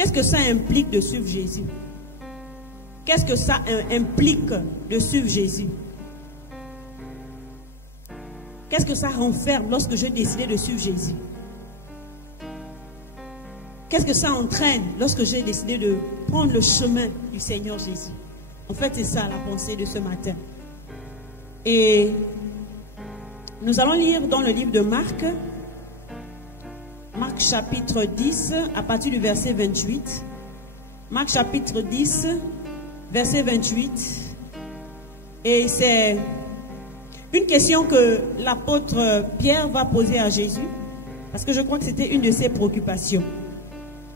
qu'est-ce que ça implique de suivre Jésus? Qu'est-ce que ça implique de suivre Jésus? Qu'est-ce que ça renferme lorsque j'ai décidé de suivre Jésus? Qu'est-ce que ça entraîne lorsque j'ai décidé de prendre le chemin du Seigneur Jésus? En fait, c'est ça la pensée de ce matin. Et nous allons lire dans le livre de Marc, Marc chapitre 10, à partir du verset 28. Marc chapitre 10, verset 28. Et c'est une question que l'apôtre Pierre va poser à Jésus, parce que je crois que c'était une de ses préoccupations.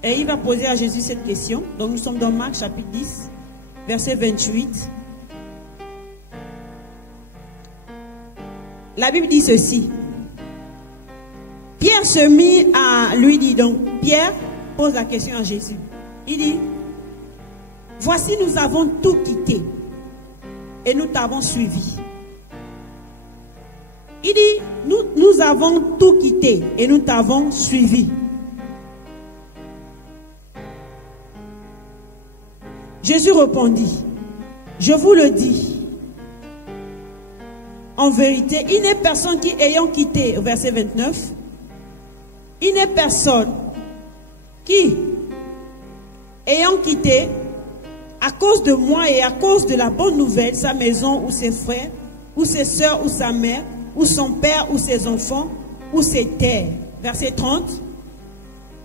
Et il va poser à Jésus cette question. Donc nous sommes dans Marc chapitre 10, verset 28. La Bible dit ceci. Pierre se mit à lui dire, donc Pierre pose la question à Jésus. Il dit, voici nous avons tout quitté et nous t'avons suivi. Il dit, nous avons tout quitté et nous t'avons suivi. Jésus répondit, je vous le dis, en vérité, il n'est personne qui ayant quitté, au verset 29, il n'est personne qui, ayant quitté, à cause de moi et à cause de la bonne nouvelle, sa maison ou ses frères, ou ses soeurs ou sa mère, ou son père ou ses enfants, ou ses terres. Verset 30.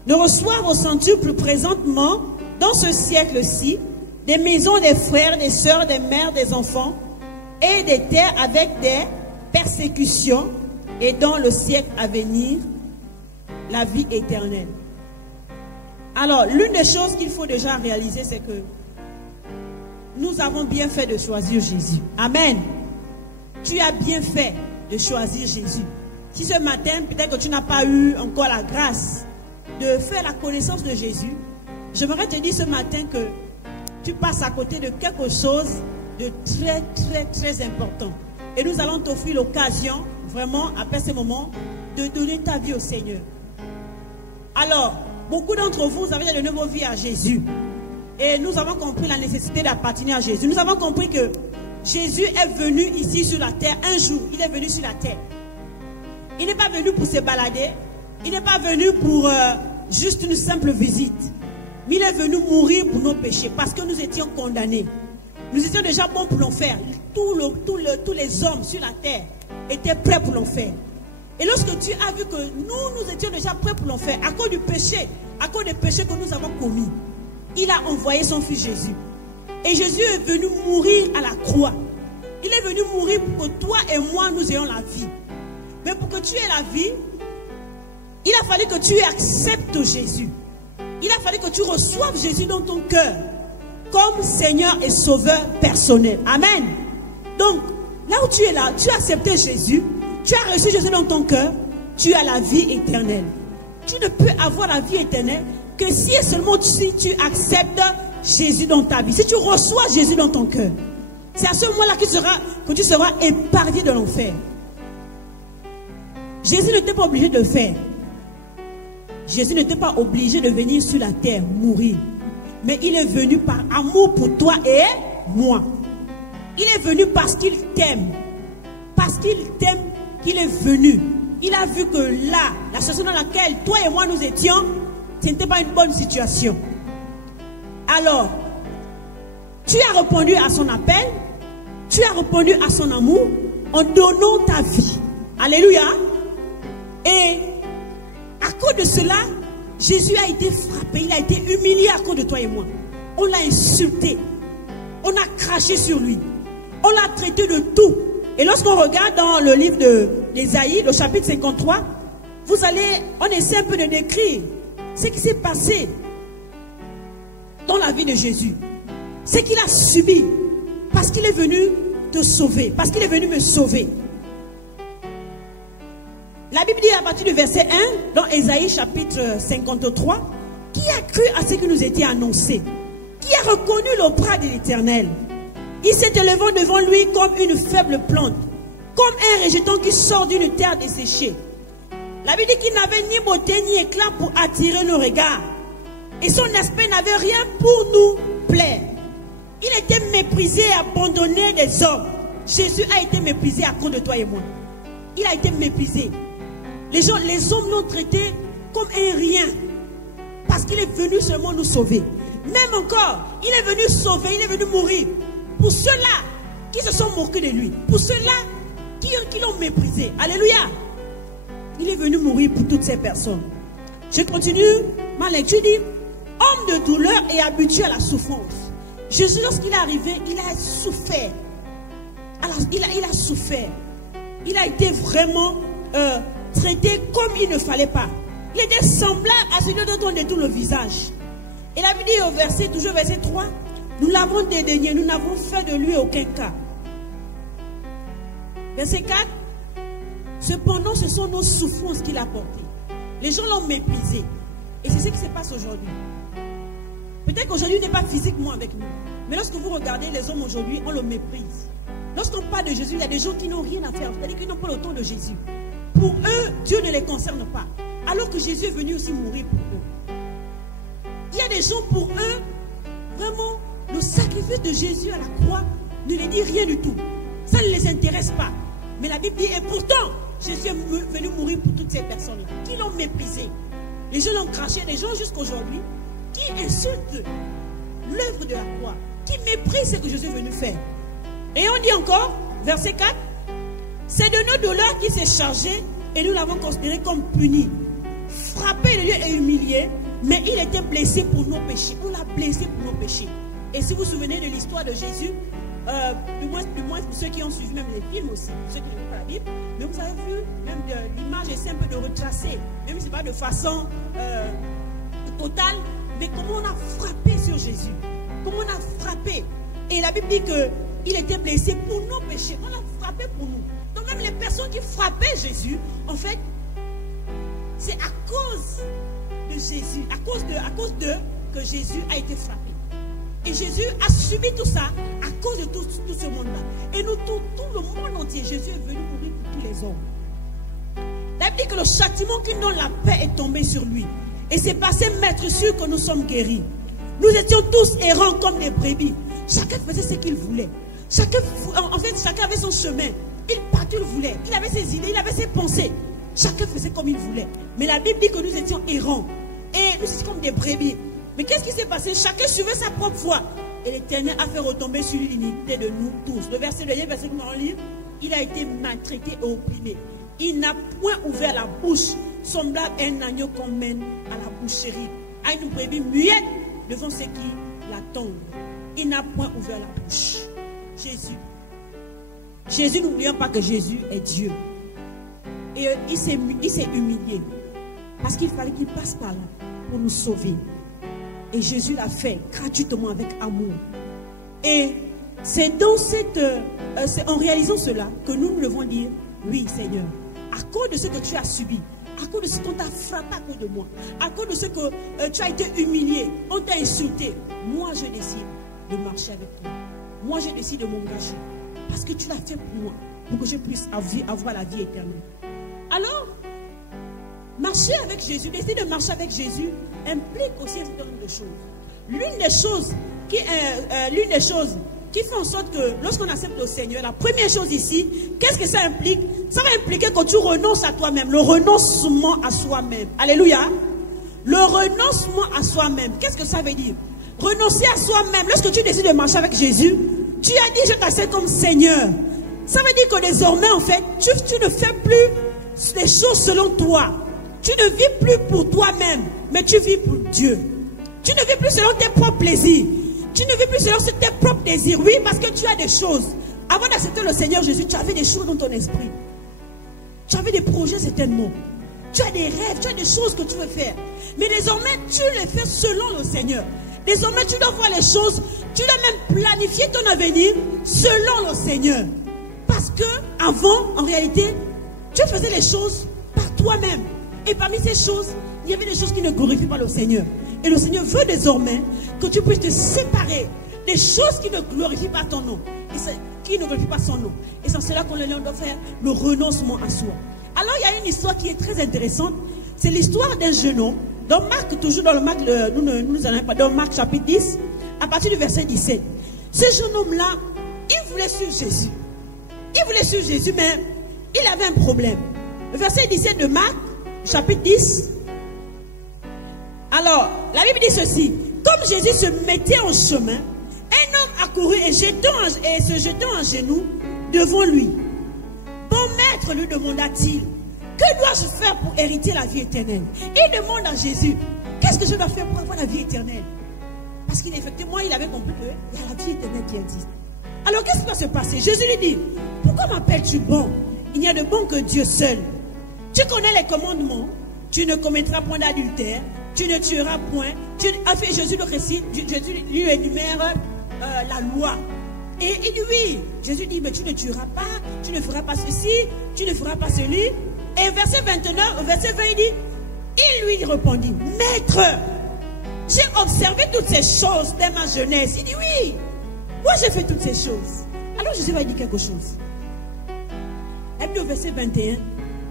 Ne reçoivent au centuple présentement, dans ce siècle-ci, des maisons, des frères, des sœurs, des mères, des enfants, et des terres avec des persécutions, et dans le siècle à venir, la vie éternelle. Alors, l'une des choses qu'il faut déjà réaliser, c'est que nous avons bien fait de choisir Jésus. Amen. Tu as bien fait de choisir Jésus. Si ce matin, peut-être que tu n'as pas eu encore la grâce de faire la connaissance de Jésus, j'aimerais te dire ce matin que tu passes à côté de quelque chose de très, très, très important. Et nous allons t'offrir l'occasion, vraiment, après ce moment, de donner ta vie au Seigneur. Alors, beaucoup d'entre vous avez donné vos vies à Jésus. Et nous avons compris la nécessité d'appartenir à Jésus. Nous avons compris que Jésus est venu ici sur la terre un jour. Il est venu sur la terre. Il n'est pas venu pour se balader. Il n'est pas venu pour juste une simple visite. Mais il est venu mourir pour nos péchés parce que nous étions condamnés. Nous étions déjà bons pour l'enfer. Tous les hommes sur la terre étaient prêts pour l'enfer. Et lorsque tu as vu que nous étions déjà prêts pour l'enfer, à cause du péché, à cause des péchés que nous avons commis, il a envoyé son fils Jésus. Et Jésus est venu mourir à la croix. Il est venu mourir pour que toi et moi, nous ayons la vie. Mais pour que tu aies la vie, il a fallu que tu acceptes Jésus. Il a fallu que tu reçoives Jésus dans ton cœur comme Seigneur et Sauveur personnel. Amen. Donc, là où tu es là, tu as accepté Jésus, tu as reçu Jésus dans ton cœur, tu as la vie éternelle. Tu ne peux avoir la vie éternelle que si et seulement si tu acceptes Jésus dans ta vie. Si tu reçois Jésus dans ton cœur, c'est à ce moment-là que tu seras épargné de l'enfer. Jésus n'était pas obligé de le faire. Jésus n'était pas obligé de venir sur la terre mourir. Mais il est venu par amour pour toi et moi. Il est venu parce qu'il t'aime. Parce qu'il t'aime qu'il est venu. Il a vu que là, la situation dans laquelle toi et moi nous étions, ce n'était pas une bonne situation. Alors, tu as répondu à son appel, tu as répondu à son amour en donnant ta vie. Alléluia. Et à cause de cela, Jésus a été frappé, il a été humilié à cause de toi et moi. On l'a insulté, on a craché sur lui, on l'a traité de tout. Et lorsqu'on regarde dans le livre d'Ésaïe, le chapitre 53, on essaie un peu de décrire ce qui s'est passé dans la vie de Jésus. Ce qu'il a subi parce qu'il est venu te sauver, parce qu'il est venu me sauver. La Bible dit à partir du verset 1, dans Ésaïe chapitre 53, qui a cru à ce qui nous était annoncé? Qui a reconnu le bras de l'Éternel? Il s'est élevé devant lui comme une faible plante, comme un rejeton qui sort d'une terre desséchée. La Bible dit qu'il n'avait ni beauté ni éclat pour attirer nos regards. Et son esprit n'avait rien pour nous plaire. Il était méprisé et abandonné des hommes. Jésus a été méprisé à cause de toi et moi. Il a été méprisé. Les hommes l'ont traité comme un rien. Parce qu'il est venu seulement nous sauver. Même encore, il est venu sauver, il est venu mourir. Pour ceux-là qui se sont moqués de lui. Pour ceux-là qui l'ont méprisé. Alléluia. Il est venu mourir pour toutes ces personnes. Je continue ma lecture. Dit, homme de douleur et habitué à la souffrance. Jésus, lorsqu'il est arrivé, il a souffert. Alors, il a souffert. Il a été vraiment traité comme il ne fallait pas. Il était semblable à celui dont on détourne le visage. Et la Bible dit au verset, toujours verset 3, nous l'avons dédaigné, nous n'avons fait de lui aucun cas. Verset 4, cependant ce sont nos souffrances qu'il a portées. Les gens l'ont méprisé. Et c'est ce qui se passe aujourd'hui. Peut-être qu'aujourd'hui il n'est pas physiquement avec nous. Mais lorsque vous regardez les hommes aujourd'hui, on le méprise. Lorsqu'on parle de Jésus, il y a des gens qui n'ont rien à faire. C'est-à-dire qu'ils n'ont pas le temps de Jésus. Pour eux, Dieu ne les concerne pas. Alors que Jésus est venu aussi mourir pour eux. Il y a des gens, pour eux, vraiment, le sacrifice de Jésus à la croix ne les dit rien du tout. Ça ne les intéresse pas. Mais la Bible dit, et pourtant, Jésus est venu mourir pour toutes ces personnes-là, qui l'ont méprisé. Les gens l'ont craché, les gens jusqu'aujourd'hui, qui insultent l'œuvre de la croix, qui méprisent ce que Jésus est venu faire. Et on dit encore, verset 4, c'est de nos douleurs qu'il s'est chargé et nous l'avons considéré comme puni. Frappé de Dieu et humilié, mais il était blessé pour nos péchés. On l'a blessé pour nos péchés. Et si vous vous souvenez de l'histoire de Jésus, du moins pour ceux qui ont suivi même les films aussi, ceux qui n'ont pas la Bible, mais vous avez vu, même l'image essaie un peu de retracer, même si ce n'est pas de façon totale, mais comment on a frappé sur Jésus, comment on a frappé. Et la Bible dit qu'il était blessé pour nos péchés, on l'a frappé pour nous. Donc même les personnes qui frappaient Jésus, en fait, c'est à cause de Jésus, à cause de que Jésus a été frappé. Et Jésus a subi tout ça à cause de tout ce monde-là. Et nous, tout le monde entier, Jésus est venu mourir pour tous les hommes. La Bible dit que le châtiment qui donne la paix est tombé sur lui. Et c'est par ses maîtres sûrs que nous sommes guéris. Nous étions tous errants comme des brebis. Chacun faisait ce qu'il voulait. Chacun avait son chemin. Il partait, il voulait. Il avait ses idées, il avait ses pensées. Chacun faisait comme il voulait. Mais la Bible dit que nous étions errants. Et nous étions comme des brebis. Mais qu'est-ce qui s'est passé? Chacun suivait sa propre voie. Et l'Éternel a fait retomber sur l'unité de nous tous. Le verset que nous allons lire, il a été maltraité et opprimé. Il n'a point ouvert la bouche, semblable à un agneau qu'on mène à la boucherie, à une brebis muette devant ceux qui l'attendent. Il n'a point ouvert la bouche. Jésus, n'oublions pas que Jésus est Dieu. Et il s'est humilié. Parce qu'il fallait qu'il passe par là pour nous sauver. Et Jésus l'a fait gratuitement avec amour. Et c'est en réalisant cela que nous devons dire, oui Seigneur, à cause de ce que tu as subi, à cause de ce qu'on t'a frappé à cause de moi, à cause de ce que tu as été humilié, on t'a insulté, moi je décide de marcher avec toi. Moi je décide de m'engager. Parce que tu l'as fait pour moi, pour que je puisse avoir la vie éternelle. Alors, marcher avec Jésus, décider de marcher avec Jésus implique aussi un certain nombre de choses. L'une des choses qui fait en sorte que lorsqu'on accepte le Seigneur, la première chose ici, qu'est-ce que ça implique? Ça va impliquer que tu renonces à toi-même, le renoncement à soi-même. Alléluia. Le renoncement à soi-même, qu'est-ce que ça veut dire? Renoncer à soi-même. Lorsque tu décides de marcher avec Jésus, tu as dit je t'accepte comme Seigneur. Ça veut dire que désormais en fait, tu ne fais plus les choses selon toi. Tu ne vis plus pour toi-même, mais tu vis pour Dieu. Tu ne vis plus selon tes propres plaisirs. Tu ne vis plus selon tes propres désirs. Oui, parce que tu as des choses. Avant d'accepter le Seigneur Jésus, tu avais des choses dans ton esprit. Tu avais des projets certainement. Tu as des rêves, tu as des choses que tu veux faire. Mais désormais, tu les fais selon le Seigneur. Désormais, tu dois voir les choses. Tu dois même planifier ton avenir selon le Seigneur. Parce que avant, en réalité, tu faisais les choses par toi-même. Et parmi ces choses, il y avait des choses qui ne glorifient pas le Seigneur. Et le Seigneur veut désormais que tu puisses te séparer des choses qui ne glorifient pas ton nom, qui ne glorifient pas son nom. Et c'est cela qu'on doit faire, le renoncement à soi. Alors il y a une histoire qui est très intéressante. C'est l'histoire d'un jeune homme Dans Marc, toujours dans le Marc, nous allons pas, dans Marc chapitre 10, à partir du verset 17. Ce jeune homme-là, il voulait suivre Jésus. Il voulait suivre Jésus, mais il avait un problème. Le verset 17 de Marc, chapitre 10. Alors, la Bible dit ceci. Comme Jésus se mettait en chemin, un homme accourut et se jetant en genoux devant lui. Bon maître, lui demanda-t-il, que dois-je faire pour hériter la vie éternelle? Il demande à Jésus, qu'est-ce que je dois faire pour avoir la vie éternelle? Parce qu'effectivement, il avait compris qu'il y a la vie éternelle qui existe. Alors, qu'est-ce qui va se passer? Jésus lui dit, pourquoi m'appelles-tu bon? Il n'y a de bon que Dieu seul. Tu connais les commandements. Tu ne commettras point d'adultère. Tu ne tueras point. Jésus le récite, Jésus lui énumère la loi. Et il dit oui. Jésus dit, mais tu ne tueras pas, tu ne feras pas ceci, tu ne feras pas cela. Et verset 29, verset 20, il dit, il lui répondit, maître, j'ai observé toutes ces choses dès ma jeunesse. Il dit oui, moi j'ai fait toutes ces choses. Alors Jésus va dire quelque chose. Et puis au verset 21,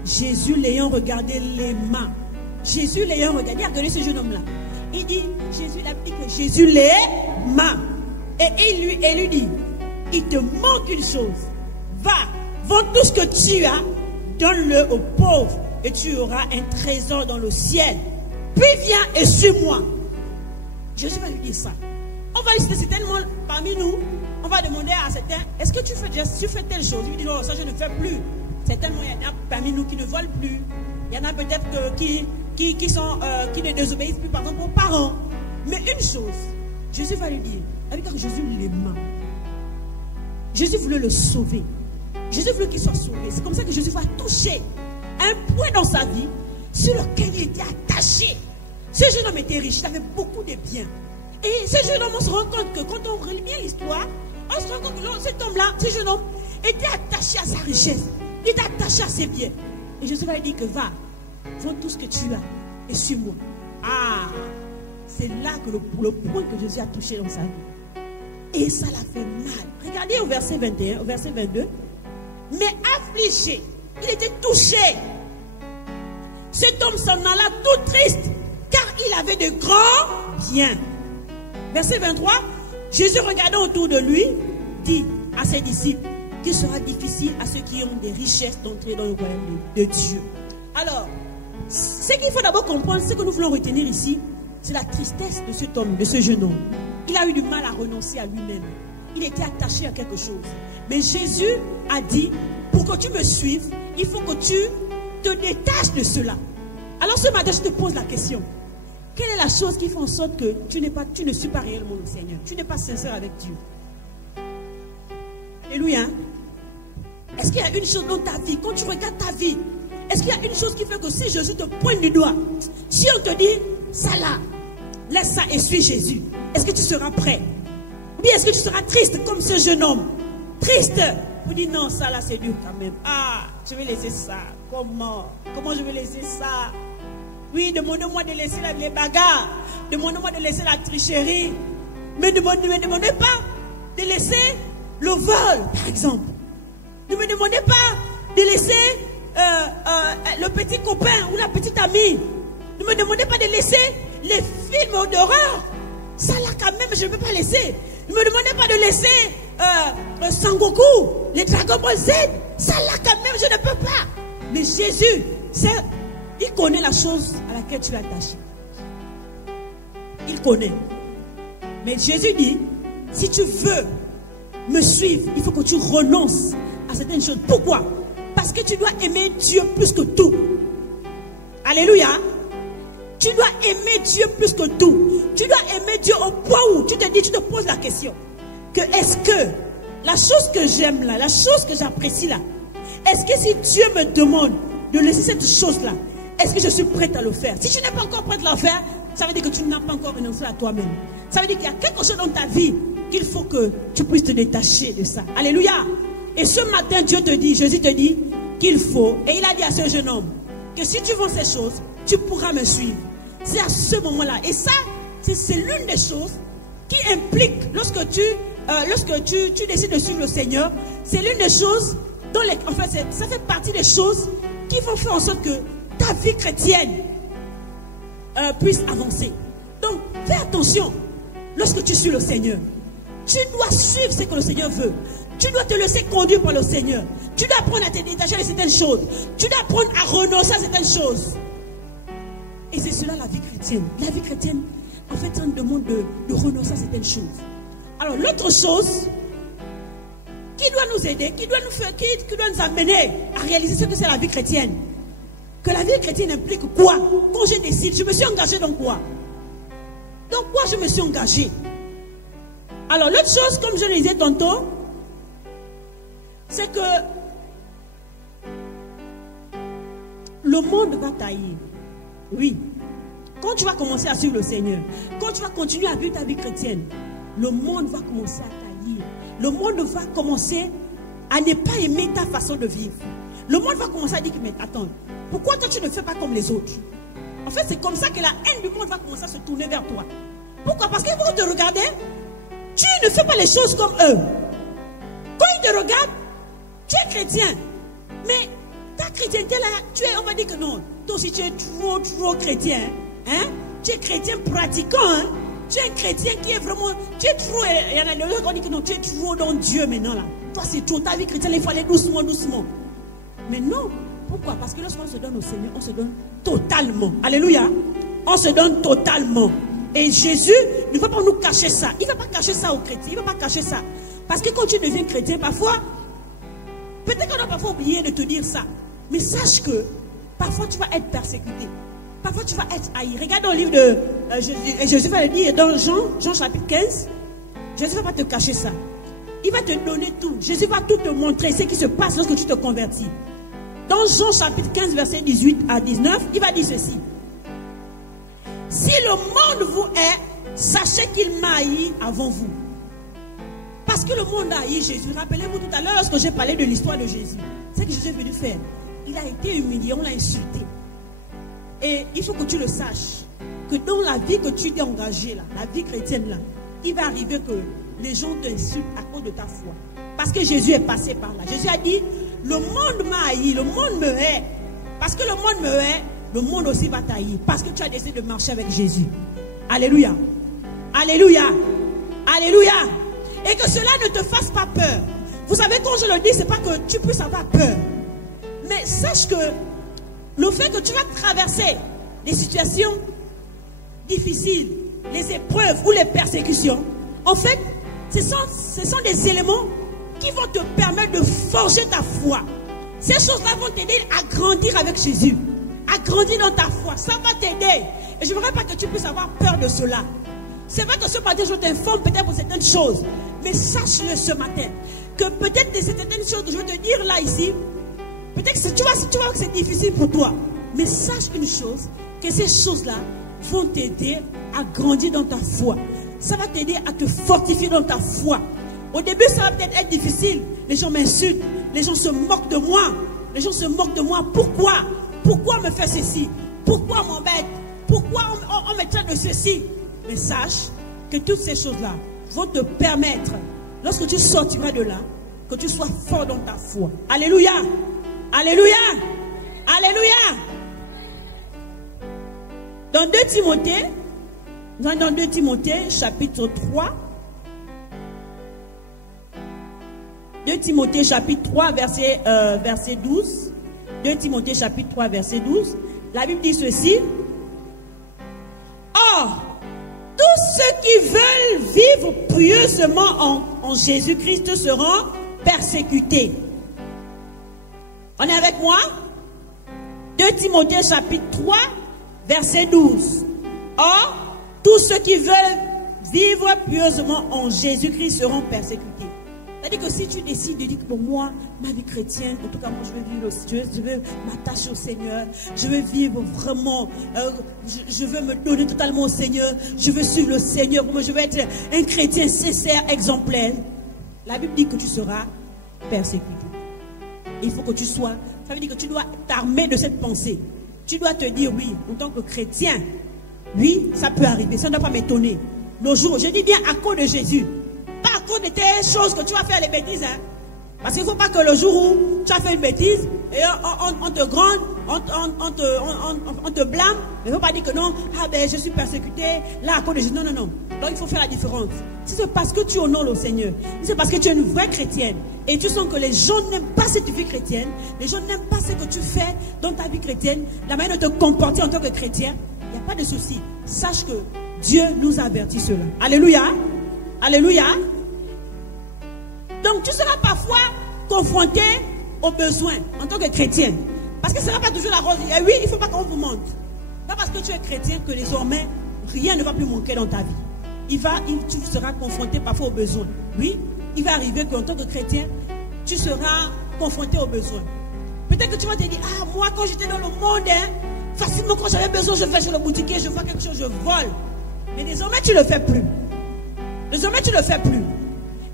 Jésus l'ayant regardé les mains. Jésus l'ayant regardé, regardez ce jeune homme-là. Il dit, Jésus, la Bible dit que Jésus les mains. Et il lui dit, il te manque une chose. Va, vends tout ce que tu as, donne-le aux pauvres et tu auras un trésor dans le ciel. Puis viens et suis-moi. Jésus va lui dire ça. On va lui citer certainement parmi nous. On va demander à certains, est-ce que tu fais telle chose? Il dit non, ça je ne fais plus. Certainement, il y en a parmi nous qui ne volent plus. Il y en a peut-être qui ne désobéissent plus, par exemple, aux parents. Mais une chose, Jésus va lui dire, avec que Jésus l'aima. Jésus voulait le sauver. Jésus voulait qu'il soit sauvé. C'est comme ça que Jésus va toucher un point dans sa vie sur lequel il était attaché. Ce jeune homme était riche, il avait beaucoup de biens. Et ce jeune homme, on se rend compte que quand on relit bien l'histoire, on se rend compte que cet homme-là, ce jeune homme, était attaché à sa richesse. Il était attaché à ses biens. Et Jésus va lui dire que va, vends tout ce que tu as et suis-moi. Ah, c'est là que le point que Jésus a touché dans sa vie. Et ça l'a fait mal. Regardez au verset 21, au verset 22. Mais affligé, il était touché. Cet homme s'en alla tout triste, car il avait de grands biens. Verset 23, Jésus regardant autour de lui, dit à ses disciples qu'il sera difficile à ceux qui ont des richesses d'entrer dans le royaume de Dieu. Alors, ce qu'il faut d'abord comprendre, ce que nous voulons retenir ici, c'est la tristesse de cet homme, de ce jeune homme. Il a eu du mal à renoncer à lui-même. Il était attaché à quelque chose. Mais Jésus a dit, pour que tu me suives, il faut que tu te détaches de cela. Alors ce matin, je te pose la question. Quelle est la chose qui fait en sorte que tu ne suis pas réellement le Seigneur? Tu n'es pas sincère avec Dieu. Alléluia. Est-ce qu'il y a une chose dans ta vie, quand tu regardes ta vie, est-ce qu'il y a une chose qui fait que si Jésus te pointe du doigt, si on te dit, ça là, laisse ça et suis Jésus, est-ce que tu seras prêt? Ou bien est-ce que tu seras triste comme ce jeune homme? Triste. Vous dites non, ça là c'est dur quand même. Ah, je vais laisser ça. Comment je vais laisser ça? Oui, demandez-moi de laisser les bagarres. Demandez-moi de laisser la tricherie. Mais ne me demandez pas de laisser le vol, par exemple. Ne me demandez pas de laisser le petit copain ou la petite amie. Ne me demandez pas de laisser les films d'horreur. Ça là quand même, je ne peux pas laisser. Ne me demandez pas de laisser Sangoku, les Dragon Ball Z. Ça là quand même, je ne peux pas. Mais Jésus, il connaît la chose à laquelle tu es attaché. Il connaît. Mais Jésus dit, si tu veux me suivre, il faut que tu renonces à certaines choses. Pourquoi? Parce que tu dois aimer Dieu plus que tout. Alléluia. Tu dois aimer Dieu plus que tout. Tu dois aimer Dieu au point où tu te poses la question que est-ce que la chose que j'aime là, la chose que j'apprécie là, est-ce que si Dieu me demande de laisser cette chose-là, est-ce que je suis prête à le faire? Si tu n'es pas encore prête à le faire, ça veut dire que tu n'as pas encore renoncé à toi-même. Ça veut dire qu'il y a quelque chose dans ta vie qu'il faut que tu puisses te détacher de ça. Alléluia. Et ce matin, Dieu te dit, Jésus te dit qu'il faut, et il a dit à ce jeune homme, que si tu vends ces choses, tu pourras me suivre. C'est à ce moment-là. Et ça, c'est l'une des choses qui implique, lorsque tu décides de suivre le Seigneur, c'est l'une des choses dont ça fait partie des choses qui vont faire en sorte que ta vie chrétienne puisse avancer. Donc, fais attention lorsque tu suis le Seigneur. Tu dois suivre ce que le Seigneur veut. Tu dois te laisser conduire par le Seigneur. Tu dois apprendre à te détacher de certaines choses. Tu dois apprendre à renoncer à certaines choses. Et c'est cela la vie chrétienne. La vie chrétienne, en fait, ça nous demande de renoncer à certaines choses. Alors, l'autre chose qui doit nous aider, qui doit nous amener à réaliser ce que c'est la vie chrétienne. Que la vie chrétienne implique quoi? Quand je décide, je me suis engagé dans quoi? Dans quoi je me suis engagé? Alors, l'autre chose, comme je le disais tantôt, c'est que le monde va tailler. Oui. Quand tu vas commencer à suivre le Seigneur, quand tu vas continuer à vivre ta vie chrétienne, le monde va commencer à tailler. Le monde va commencer à ne pas aimer ta façon de vivre. Le monde va commencer à dire, mais attends, pourquoi toi tu ne fais pas comme les autres? En fait, c'est comme ça que la haine du monde va commencer à se tourner vers toi. Pourquoi? Parce qu'ils vont te regarder. Tu ne fais pas les choses comme eux. Quand ils te regardent, tu es chrétien. Mais ta chrétienté là, on va dire que non. Toi aussi tu es trop chrétien. Hein? Tu es chrétien pratiquant. Hein? Tu es un chrétien qui est vraiment... Tu es trop... Il y en a des gens qui disent que non, tu es trop dans Dieu maintenant là. Toi c'est trop. Ta vie chrétienne, il faut aller doucement. Mais non. Pourquoi? Parce que lorsqu'on se donne au Seigneur, on se donne totalement. Alléluia. On se donne totalement. Et Jésus ne va pas nous cacher ça. Il ne va pas cacher ça aux chrétiens. Il ne va pas cacher ça. Parce que quand tu deviens chrétien, parfois, peut-être qu'on a parfois oublié de te dire ça. Mais sache que parfois tu vas être persécuté. Parfois tu vas être haï. Regarde dans le livre de Jésus va le dire dans Jean chapitre 15. Jésus ne va pas te cacher ça. Il va te donner tout. Jésus va tout te montrer ce qui se passe lorsque tu te convertis. Dans Jean chapitre 15, verset 18 à 19, il va dire ceci. Si le monde vous hait, sachez qu'il m'a haï avant vous. Parce que le monde a haï Jésus. Rappelez-vous tout à l'heure lorsque j'ai parlé de l'histoire de Jésus. C'est ce que Jésus est venu faire. Il a été humilié, on l'a insulté. Et il faut que tu le saches. Que dans la vie que tu t'es engagé là, la vie chrétienne là, il va arriver que les gens t'insultent à cause de ta foi. Parce que Jésus est passé par là. Jésus a dit, le monde m'a haï, le monde me hait. Parce que le monde me hait, le monde aussi va t'haïr. Parce que tu as décidé de marcher avec Jésus. Alléluia. Alléluia. Alléluia. Et que cela ne te fasse pas peur. Vous savez, quand je le dis, ce n'est pas que tu puisses avoir peur. Mais sache que le fait que tu vas traverser des situations difficiles, les épreuves ou les persécutions, en fait, ce sont des éléments qui vont te permettre de forger ta foi. Ces choses-là vont t'aider à grandir avec Jésus, à grandir dans ta foi. Ça va t'aider. Et je ne voudrais pas que tu puisses avoir peur de cela. C'est vrai que ce matin, je t'informe peut-être pour certaines choses. Mais sache-le ce matin, que peut-être de certaines choses que je vais te dire là, ici, peut-être que tu vois que c'est difficile pour toi. Mais sache une chose, que ces choses-là vont t'aider à grandir dans ta foi. Ça va t'aider à te fortifier dans ta foi. Au début, ça va peut-être être difficile. Les gens m'insultent, les gens se moquent de moi. Les gens se moquent de moi. Pourquoi? Pourquoi on me fait ceci? Pourquoi on m'embête? Pourquoi on me traite de ceci? Mais sache que toutes ces choses-là vont te permettre, lorsque tu sortiras de là, que tu sois fort dans ta foi. Alléluia! Alléluia! Alléluia! Dans 2 Timothée, chapitre 3, 2 Timothée, chapitre 3, verset 12. 2 Timothée, chapitre 3, verset 12. La Bible dit ceci. Or, tous ceux qui veulent vivre pieusement en Jésus-Christ seront persécutés. On est avec moi? 2 Timothée chapitre 3, verset 12. Or, tous ceux qui veulent vivre pieusement en Jésus-Christ seront persécutés. C'est-à-dire que si tu décides de dire que pour moi, ma vie chrétienne, en tout cas moi je veux m'attacher au Seigneur, je veux vivre vraiment, je veux me donner totalement au Seigneur, je veux suivre le Seigneur, moi je veux être un chrétien sincère, exemplaire. La Bible dit que tu seras persécuté. Il faut que tu sois, ça veut dire que tu dois t'armer de cette pensée. Tu dois te dire oui, en tant que chrétien, oui, ça peut arriver, ça ne doit pas m'étonner. Le jour, je dis bien à cause de Jésus. Pas à cause de tes choses que tu vas faire les bêtises. Hein? Parce qu'il ne faut pas que le jour où tu as fait une bêtise, et on te gronde, on te blâme, mais il ne faut pas dire que non, je suis persécuté, là à cause de Jésus. Non. Donc il faut faire la différence. Si c'est parce que tu honores le Seigneur, si c'est parce que tu es une vraie chrétienne, et tu sens que les gens n'aiment pas cette vie chrétienne, les gens n'aiment pas ce que tu fais dans ta vie chrétienne, la manière de te comporter en tant que chrétien, il n'y a pas de souci. Sache que Dieu nous a averti cela. Alléluia. Alléluia. Donc tu seras parfois confronté aux besoins en tant que chrétien. Parce que ce ne sera pas toujours la rose. Et oui, il ne faut pas qu'on vous montre. Pas parce que tu es chrétien que désormais, rien ne va plus manquer dans ta vie. Tu seras confronté parfois aux besoins. Oui, il va arriver qu'en tant que chrétien, tu seras confronté aux besoins. Peut-être que tu vas te dire, moi quand j'étais dans le monde, facilement quand j'avais besoin, je vais chez le boutiquier, je vois quelque chose, je vole. Mais désormais, tu ne le fais plus. Désormais, tu ne le fais plus.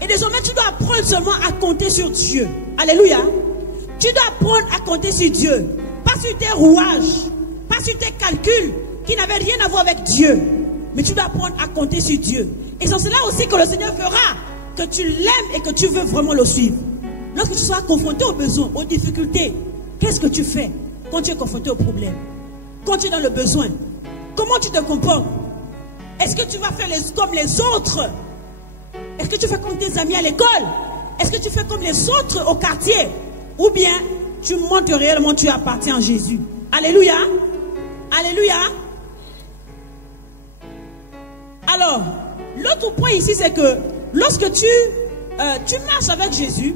Et désormais, tu dois apprendre seulement à compter sur Dieu. Alléluia. Tu dois apprendre à compter sur Dieu. Pas sur tes rouages, pas sur tes calculs qui n'avaient rien à voir avec Dieu. Mais tu dois apprendre à compter sur Dieu. Et c'est cela aussi que le Seigneur fera, que tu l'aimes et que tu veux vraiment le suivre. Lorsque tu seras confronté aux besoins, aux difficultés, qu'est-ce que tu fais quand tu es confronté aux problèmes? Quand tu es dans le besoin, comment tu te comportes? Est-ce que tu vas faire comme les autres? Est-ce que tu fais comme tes amis à l'école? Est-ce que tu fais comme les autres au quartier? Ou bien tu montres que réellement tu appartiens à Jésus? Alléluia. Alléluia. Alors, l'autre point ici, c'est que lorsque tu marches avec Jésus,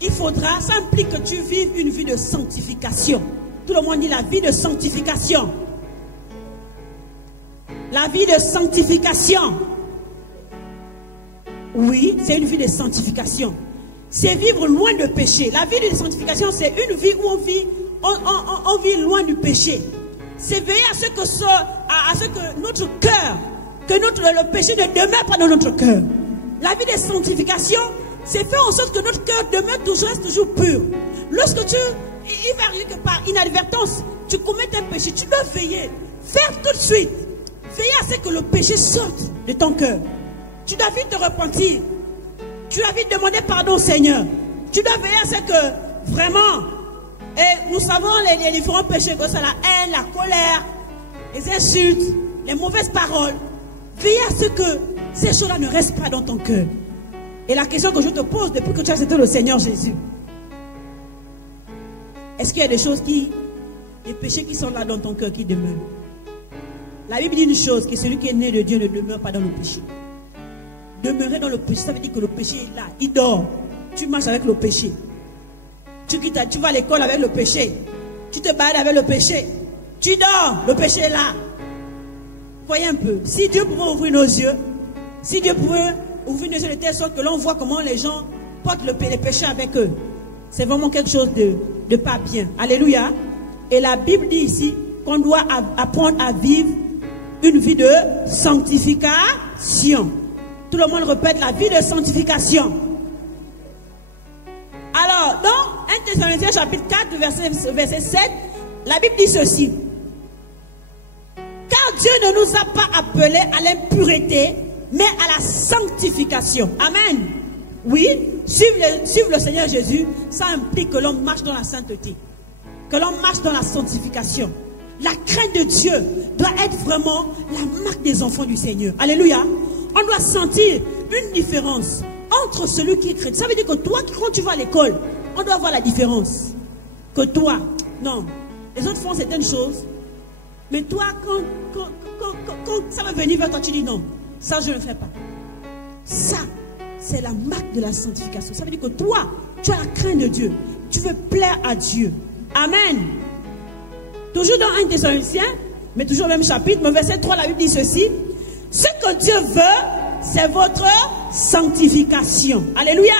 ça implique que tu vives une vie de sanctification. Tout le monde dit la vie de sanctification. La vie de sanctification. Oui, c'est une vie de sanctification. C'est vivre loin de péché. La vie de sanctification, c'est une vie où on vit loin du péché. C'est veiller à ce que notre cœur, le péché ne demeure pas dans notre cœur. La vie de sanctification, c'est faire en sorte que notre cœur reste toujours pur. Lorsque il va arriver que par inadvertance, tu commets un péché, tu dois veiller, faire tout de suite. Veiller à ce que le péché sorte de ton cœur. Tu dois vite te repentir. Tu dois vite demander pardon au Seigneur. Tu dois veiller à ce que vraiment, et nous savons les différents péchés, que c'est la haine, la colère, les insultes, les mauvaises paroles. Veille à ce que ces choses-là ne restent pas dans ton cœur. Et la question que je te pose depuis que tu as accepté le Seigneur Jésus, est-ce qu'il y a des péchés qui sont là dans ton cœur qui demeurent? La Bible dit une chose, que celui qui est né de Dieu ne demeure pas dans le péché. Demeurer dans le péché, ça veut dire que le péché est là, il dort. Tu marches avec le péché. Tu vas à l'école avec le péché. Tu te balades avec le péché. Tu dors, le péché est là. Voyez un peu, si Dieu pouvait ouvrir nos yeux, si Dieu pouvait ouvrir nos yeux de telle sorte que l'on voit comment les gens portent les péchés avec eux, c'est vraiment quelque chose de pas bien. Alléluia. Et la Bible dit ici qu'on doit apprendre à vivre une vie de sanctification. Tout le monde répète la vie de sanctification. Alors, dans 1 Thessaloniciens chapitre 4, verset 7, la Bible dit ceci. Car Dieu ne nous a pas appelés à l'impureté, mais à la sanctification. Amen. Oui, suivre le Seigneur Jésus, ça implique que l'on marche dans la sainteté. Que l'on marche dans la sanctification. La crainte de Dieu doit être vraiment la marque des enfants du Seigneur. Alléluia. On doit sentir une différence entre celui qui est chrétien. Ça veut dire que toi, quand tu vas à l'école, on doit voir la différence. Que toi, non. Les autres font certaines choses. Mais toi, quand ça va venir vers toi, tu dis non. Ça, je ne le fais pas. Ça, c'est la marque de la sanctification. Ça veut dire que toi, tu as la crainte de Dieu. Tu veux plaire à Dieu. Amen. Toujours dans 1 Thessaloniciens, mais toujours au même chapitre, mais verset 3, la Bible dit ceci. Ce que Dieu veut, c'est votre sanctification. Alléluia.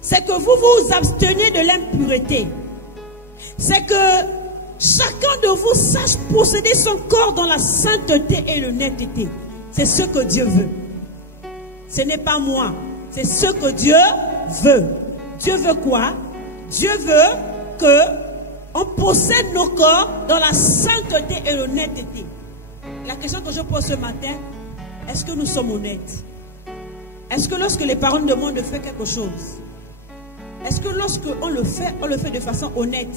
C'est que vous vous absteniez de l'impureté. C'est que chacun de vous sache posséder son corps dans la sainteté et l'honnêteté. C'est ce que Dieu veut. Ce n'est pas moi. C'est ce que Dieu veut. Dieu veut quoi? Dieu veut que on possède nos corps dans la sainteté et l'honnêteté. La question que je pose ce matin, est-ce que nous sommes honnêtes? Est-ce que lorsque les parents nous demandent de faire quelque chose, est-ce que lorsqu'on le fait, on le fait de façon honnête?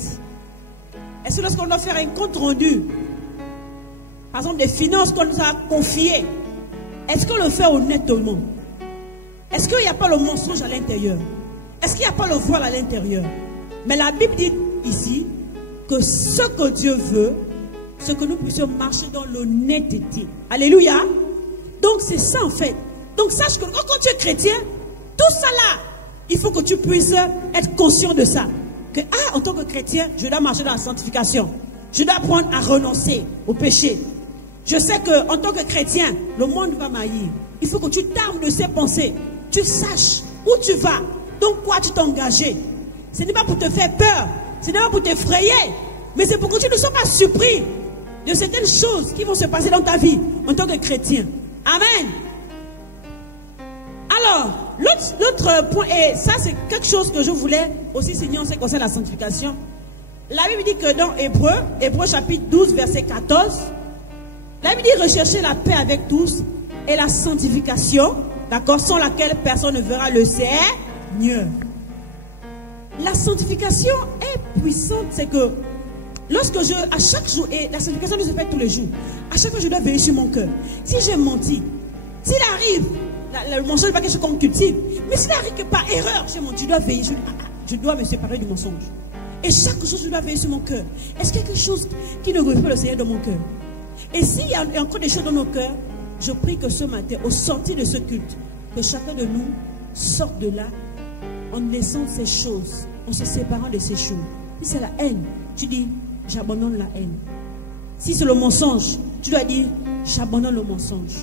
Est-ce que lorsqu'on doit faire un compte rendu, par exemple des finances qu'on nous a confiées, est-ce qu'on le fait honnêtement? Est-ce qu'il n'y a pas le mensonge à l'intérieur? Est-ce qu'il n'y a pas le voile à l'intérieur? Mais la Bible dit ici que ce que Dieu veut, c'est que nous puissions marcher dans l'honnêteté. Alléluia. Donc c'est ça en fait. Donc sache que quand tu es chrétien, tout ça là, il faut que tu puisses être conscient de ça. Que en tant que chrétien, je dois marcher dans la sanctification. Je dois apprendre à renoncer au péché. Je sais qu'en tant que chrétien, le monde va m'haïr. Il faut que tu t'armes de ces pensées. Tu saches où tu vas, donc quoi tu t'es engagé. Ce n'est pas pour te faire peur, ce n'est pas pour t'effrayer, mais c'est pour que tu ne sois pas surpris de certaines choses qui vont se passer dans ta vie en tant que chrétien. Amen. Alors, l'autre point, et ça c'est quelque chose que je voulais aussi signaler en ce qui concerne la sanctification. La Bible dit que dans Hébreux chapitre 12, verset 14, la Bible dit rechercher la paix avec tous et la sanctification, d'accord, sans laquelle personne ne verra le Seigneur. La sanctification est puissante, c'est que lorsque à chaque jour, et la sanctification ne se fait tous les jours, à chaque fois je dois veiller sur mon cœur. Si j'ai menti, s'il arrive, le mensonge n'est pas quelque chose qu'on cultive, mais s'il arrive que par erreur j'ai menti, je dois veiller, je dois me séparer du mensonge. Et chaque jour je dois veiller sur mon cœur. Est-ce qu'il y a quelque chose qui ne glorifie pas le Seigneur dans mon cœur? Et s'il y a encore des choses dans nos cœurs, je prie que ce matin, au sortir de ce culte, que chacun de nous sorte de là en laissant ces choses, en se séparant de ces choses. Si c'est la haine, tu dis, j'abandonne la haine. Si c'est le mensonge, tu dois dire, j'abandonne le mensonge.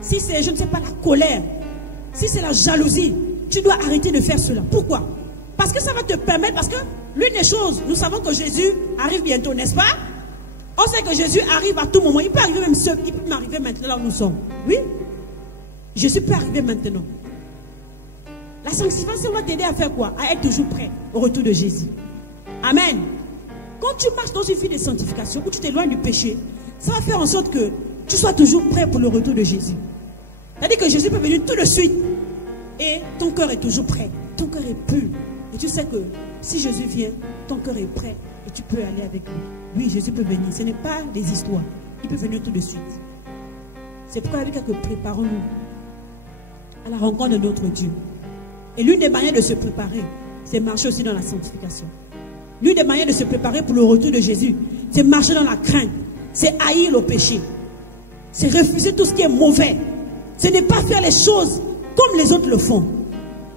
Si c'est, je ne sais pas, la colère, si c'est la jalousie, tu dois arrêter de faire cela. Pourquoi? Parce que ça va te permettre, parce que l'une des choses, nous savons que Jésus arrive bientôt, n'est-ce pas? On sait que Jésus arrive à tout moment. Il peut arriver même seul, il peut m'arriver maintenant là où nous sommes. Oui? Jésus peut arriver maintenant. La sanctification va t'aider à faire quoi? À être toujours prêt au retour de Jésus. Amen. Quand tu marches dans une vie de sanctification, où tu t'éloignes du péché, ça va faire en sorte que tu sois toujours prêt pour le retour de Jésus. C'est-à-dire que Jésus peut venir tout de suite et ton cœur est toujours prêt. Ton cœur est pur. Et tu sais que si Jésus vient, ton cœur est prêt et tu peux aller avec lui. Oui, Jésus peut venir. Ce n'est pas des histoires. Il peut venir tout de suite. C'est pourquoi il y a que préparons-nous à la rencontre de notre Dieu. Et l'une des manières de se préparer, c'est marcher aussi dans la sanctification. L'une des manières de se préparer pour le retour de Jésus, c'est marcher dans la crainte. C'est haïr le péché. C'est refuser tout ce qui est mauvais. Ce n'est pas faire les choses comme les autres le font.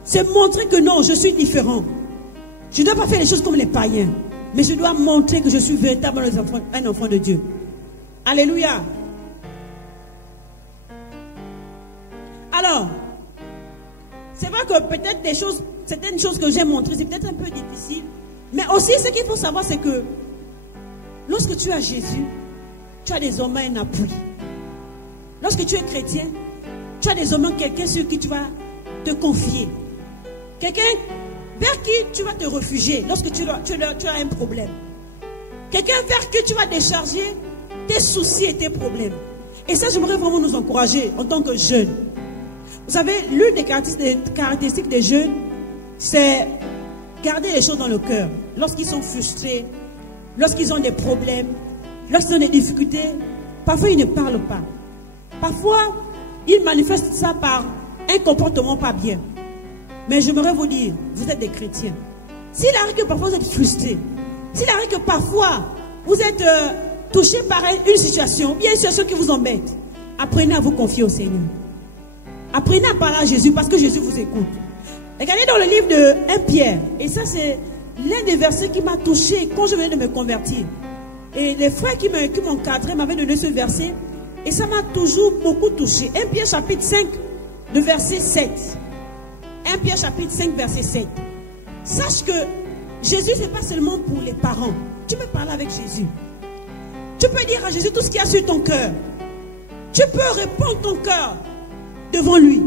C'est montrer que non, je suis différent. Je ne dois pas faire les choses comme les païens. Mais je dois montrer que je suis véritablement un enfant de Dieu. Alléluia. Alors, c'est vrai que peut-être certaines choses que j'ai montrées, c'est peut-être un peu difficile. Mais aussi, ce qu'il faut savoir, c'est que lorsque tu as Jésus, tu as désormais un appui. Lorsque tu es chrétien, tu as désormais quelqu'un sur qui tu vas te confier. Quelqu'un vers qui tu vas te réfugier lorsque tu as un problème. Quelqu'un vers qui tu vas décharger tes soucis et tes problèmes. Et ça, j'aimerais vraiment nous encourager en tant que jeunes. Vous savez, l'une des caractéristiques des jeunes, c'est garder les choses dans le cœur. Lorsqu'ils sont frustrés, lorsqu'ils ont des problèmes, lorsqu'ils ont des difficultés, parfois ils ne parlent pas. Parfois, ils manifestent ça par un comportement pas bien. Mais j'aimerais vous dire, vous êtes des chrétiens. S'il arrive que parfois vous êtes frustrés, s'il arrive que parfois vous êtes touchés par une situation, bien une situation qui vous embête, apprenez à vous confier au Seigneur. Apprenez à parler à Jésus parce que Jésus vous écoute. Regardez dans le livre de 1 Pierre, et ça c'est l'un des versets qui m'a touché quand je venais de me convertir. Et les frères qui m'encadraient m'avaient donné ce verset, et ça m'a toujours beaucoup touché. 1 Pierre chapitre 5, de verset 7. 1 Pierre chapitre 5, verset 7. Sache que Jésus, ce n'est pas seulement pour les parents. Tu peux parler avec Jésus. Tu peux dire à Jésus tout ce qu'il y a sur ton cœur. Tu peux répondre ton cœur devant lui.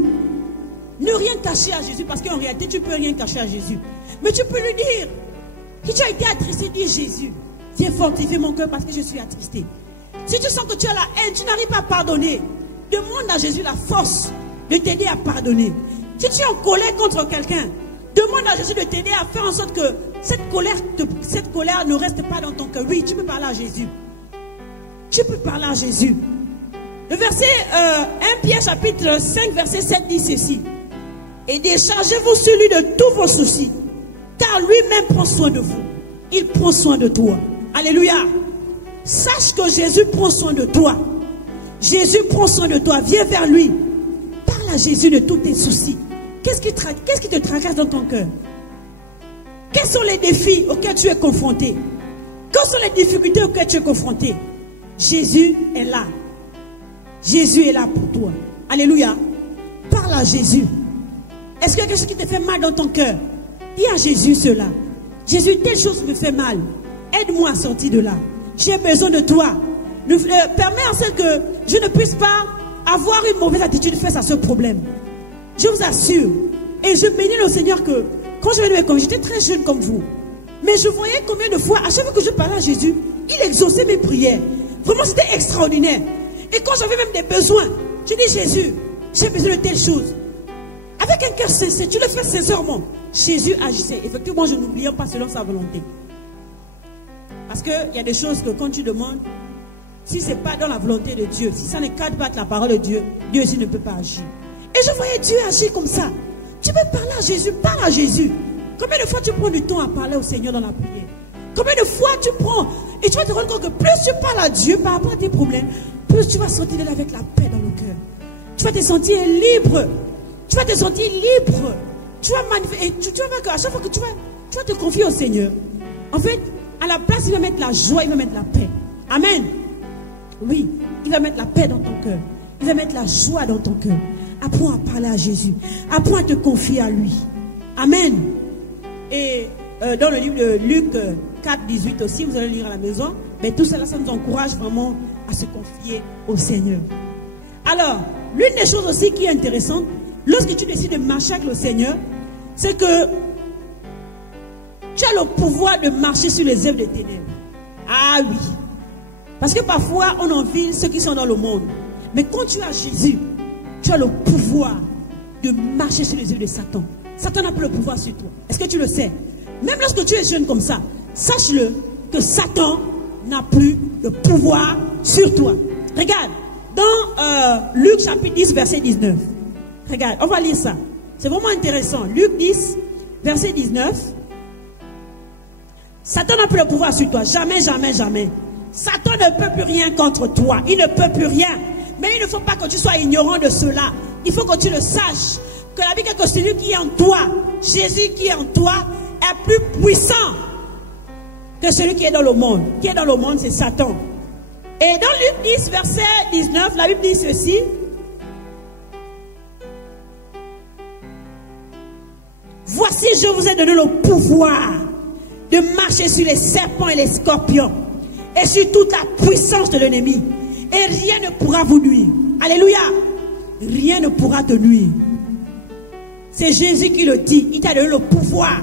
Ne rien cacher à Jésus, parce qu'en réalité, tu ne peux rien cacher à Jésus. Mais tu peux lui dire, si tu as été attristé, dis Jésus, viens fortifier mon cœur parce que je suis attristé. Si tu sens que tu as la haine, tu n'arrives pas à pardonner, demande à Jésus la force de t'aider à pardonner. Si tu es en colère contre quelqu'un, Demande à Jésus de t'aider à faire en sorte que cette colère ne reste pas dans ton cœur. Oui, tu peux parler à Jésus. Tu peux parler à Jésus. Le verset 1 Pierre chapitre 5 verset 7 dit ceci. Et déchargez-vous sur lui de tous vos soucis, car lui-même prend soin de vous. Il prend soin de toi. Alléluia. Sache que Jésus prend soin de toi. Jésus prend soin de toi. Viens vers lui. Parle à Jésus de tous tes soucis. Qu'est-ce qui te tracasse dans ton cœur? Quels sont les défis auxquels tu es confronté? Quelles sont les difficultés auxquelles tu es confronté? Jésus est là. Jésus est là pour toi. Alléluia. Parle à Jésus. Est-ce qu'il y a quelque chose qui te fait mal dans ton cœur? Dis à Jésus cela. Jésus, telle chose me fait mal. Aide-moi à sortir de là. J'ai besoin de toi. Permets en sorte que je ne puisse pas avoir une mauvaise attitude face à ce problème. Je vous assure. Et je bénis le Seigneur que quand je venais de me convertir, j'étais très jeune comme vous. Mais je voyais combien de fois, à chaque fois que je parlais à Jésus, il exauçait mes prières. Vraiment, c'était extraordinaire. Et quand j'avais même des besoins, je dis Jésus, j'ai besoin de telle chose. Avec un cœur sincère, tu le fais sincèrement. Jésus agissait. Effectivement, je n'oubliais pas selon sa volonté. Parce qu'il y a des choses que quand tu demandes, si ce n'est pas dans la volonté de Dieu, si ça ne cadre pas avec la parole de Dieu, Dieu aussi ne peut pas agir. Et je voyais Dieu agir comme ça. Tu peux parler à Jésus, parle à Jésus. Combien de fois tu prends du temps à parler au Seigneur dans la prière? Combien de fois tu prends et tu vas te rendre compte que plus tu parles à Dieu par rapport à tes problèmes, plus tu vas sortir de là avec la paix dans le cœur. Tu vas te sentir libre. Tu vas te sentir libre. Tu vas manifester. Tu vas voir qu'à chaque fois que tu vas te confier au Seigneur, en fait, à la place, il va mettre la joie, il va mettre la paix. Amen. Oui, il va mettre la paix dans ton cœur. Il va mettre la joie dans ton cœur. Apprends à parler à Jésus. Apprends à te confier à lui. Amen. Et dans le livre de Luc 4, 18 aussi, vous allez lire à la maison. Mais tout cela, ça nous encourage vraiment à se confier au Seigneur. Alors, l'une des choses aussi qui est intéressante, lorsque tu décides de marcher avec le Seigneur, c'est que tu as le pouvoir de marcher sur les œuvres des ténèbres. Ah oui. Parce que parfois, on envie ceux qui sont dans le monde. Mais quand tu as Jésus, tu as le pouvoir de marcher sur les œuvres de Satan. Satan n'a plus le pouvoir sur toi. Est-ce que tu le sais? Même lorsque tu es jeune comme ça, sache-le que Satan n'a plus de pouvoir sur toi. Regarde, dans Luc chapitre 10, verset 19. Regarde, on va lire ça. C'est vraiment intéressant. Luc 10, verset 19. Satan n'a plus le pouvoir sur toi. Jamais, jamais, jamais. Satan ne peut plus rien contre toi. Il ne peut plus rien. Mais il ne faut pas que tu sois ignorant de cela. Il faut que tu le saches. Que la Bible dit que celui qui est en toi, Jésus qui est en toi, est plus puissant que celui qui est dans le monde. Qui est dans le monde, c'est Satan. Et dans Luc 10, verset 19, la Bible dit ceci. Voici, je vous ai donné le pouvoir de marcher sur les serpents et les scorpions et sur toute la puissance de l'ennemi. Et rien ne pourra vous nuire. Alléluia. Rien ne pourra te nuire. C'est Jésus qui le dit. Il t'a donné le pouvoir.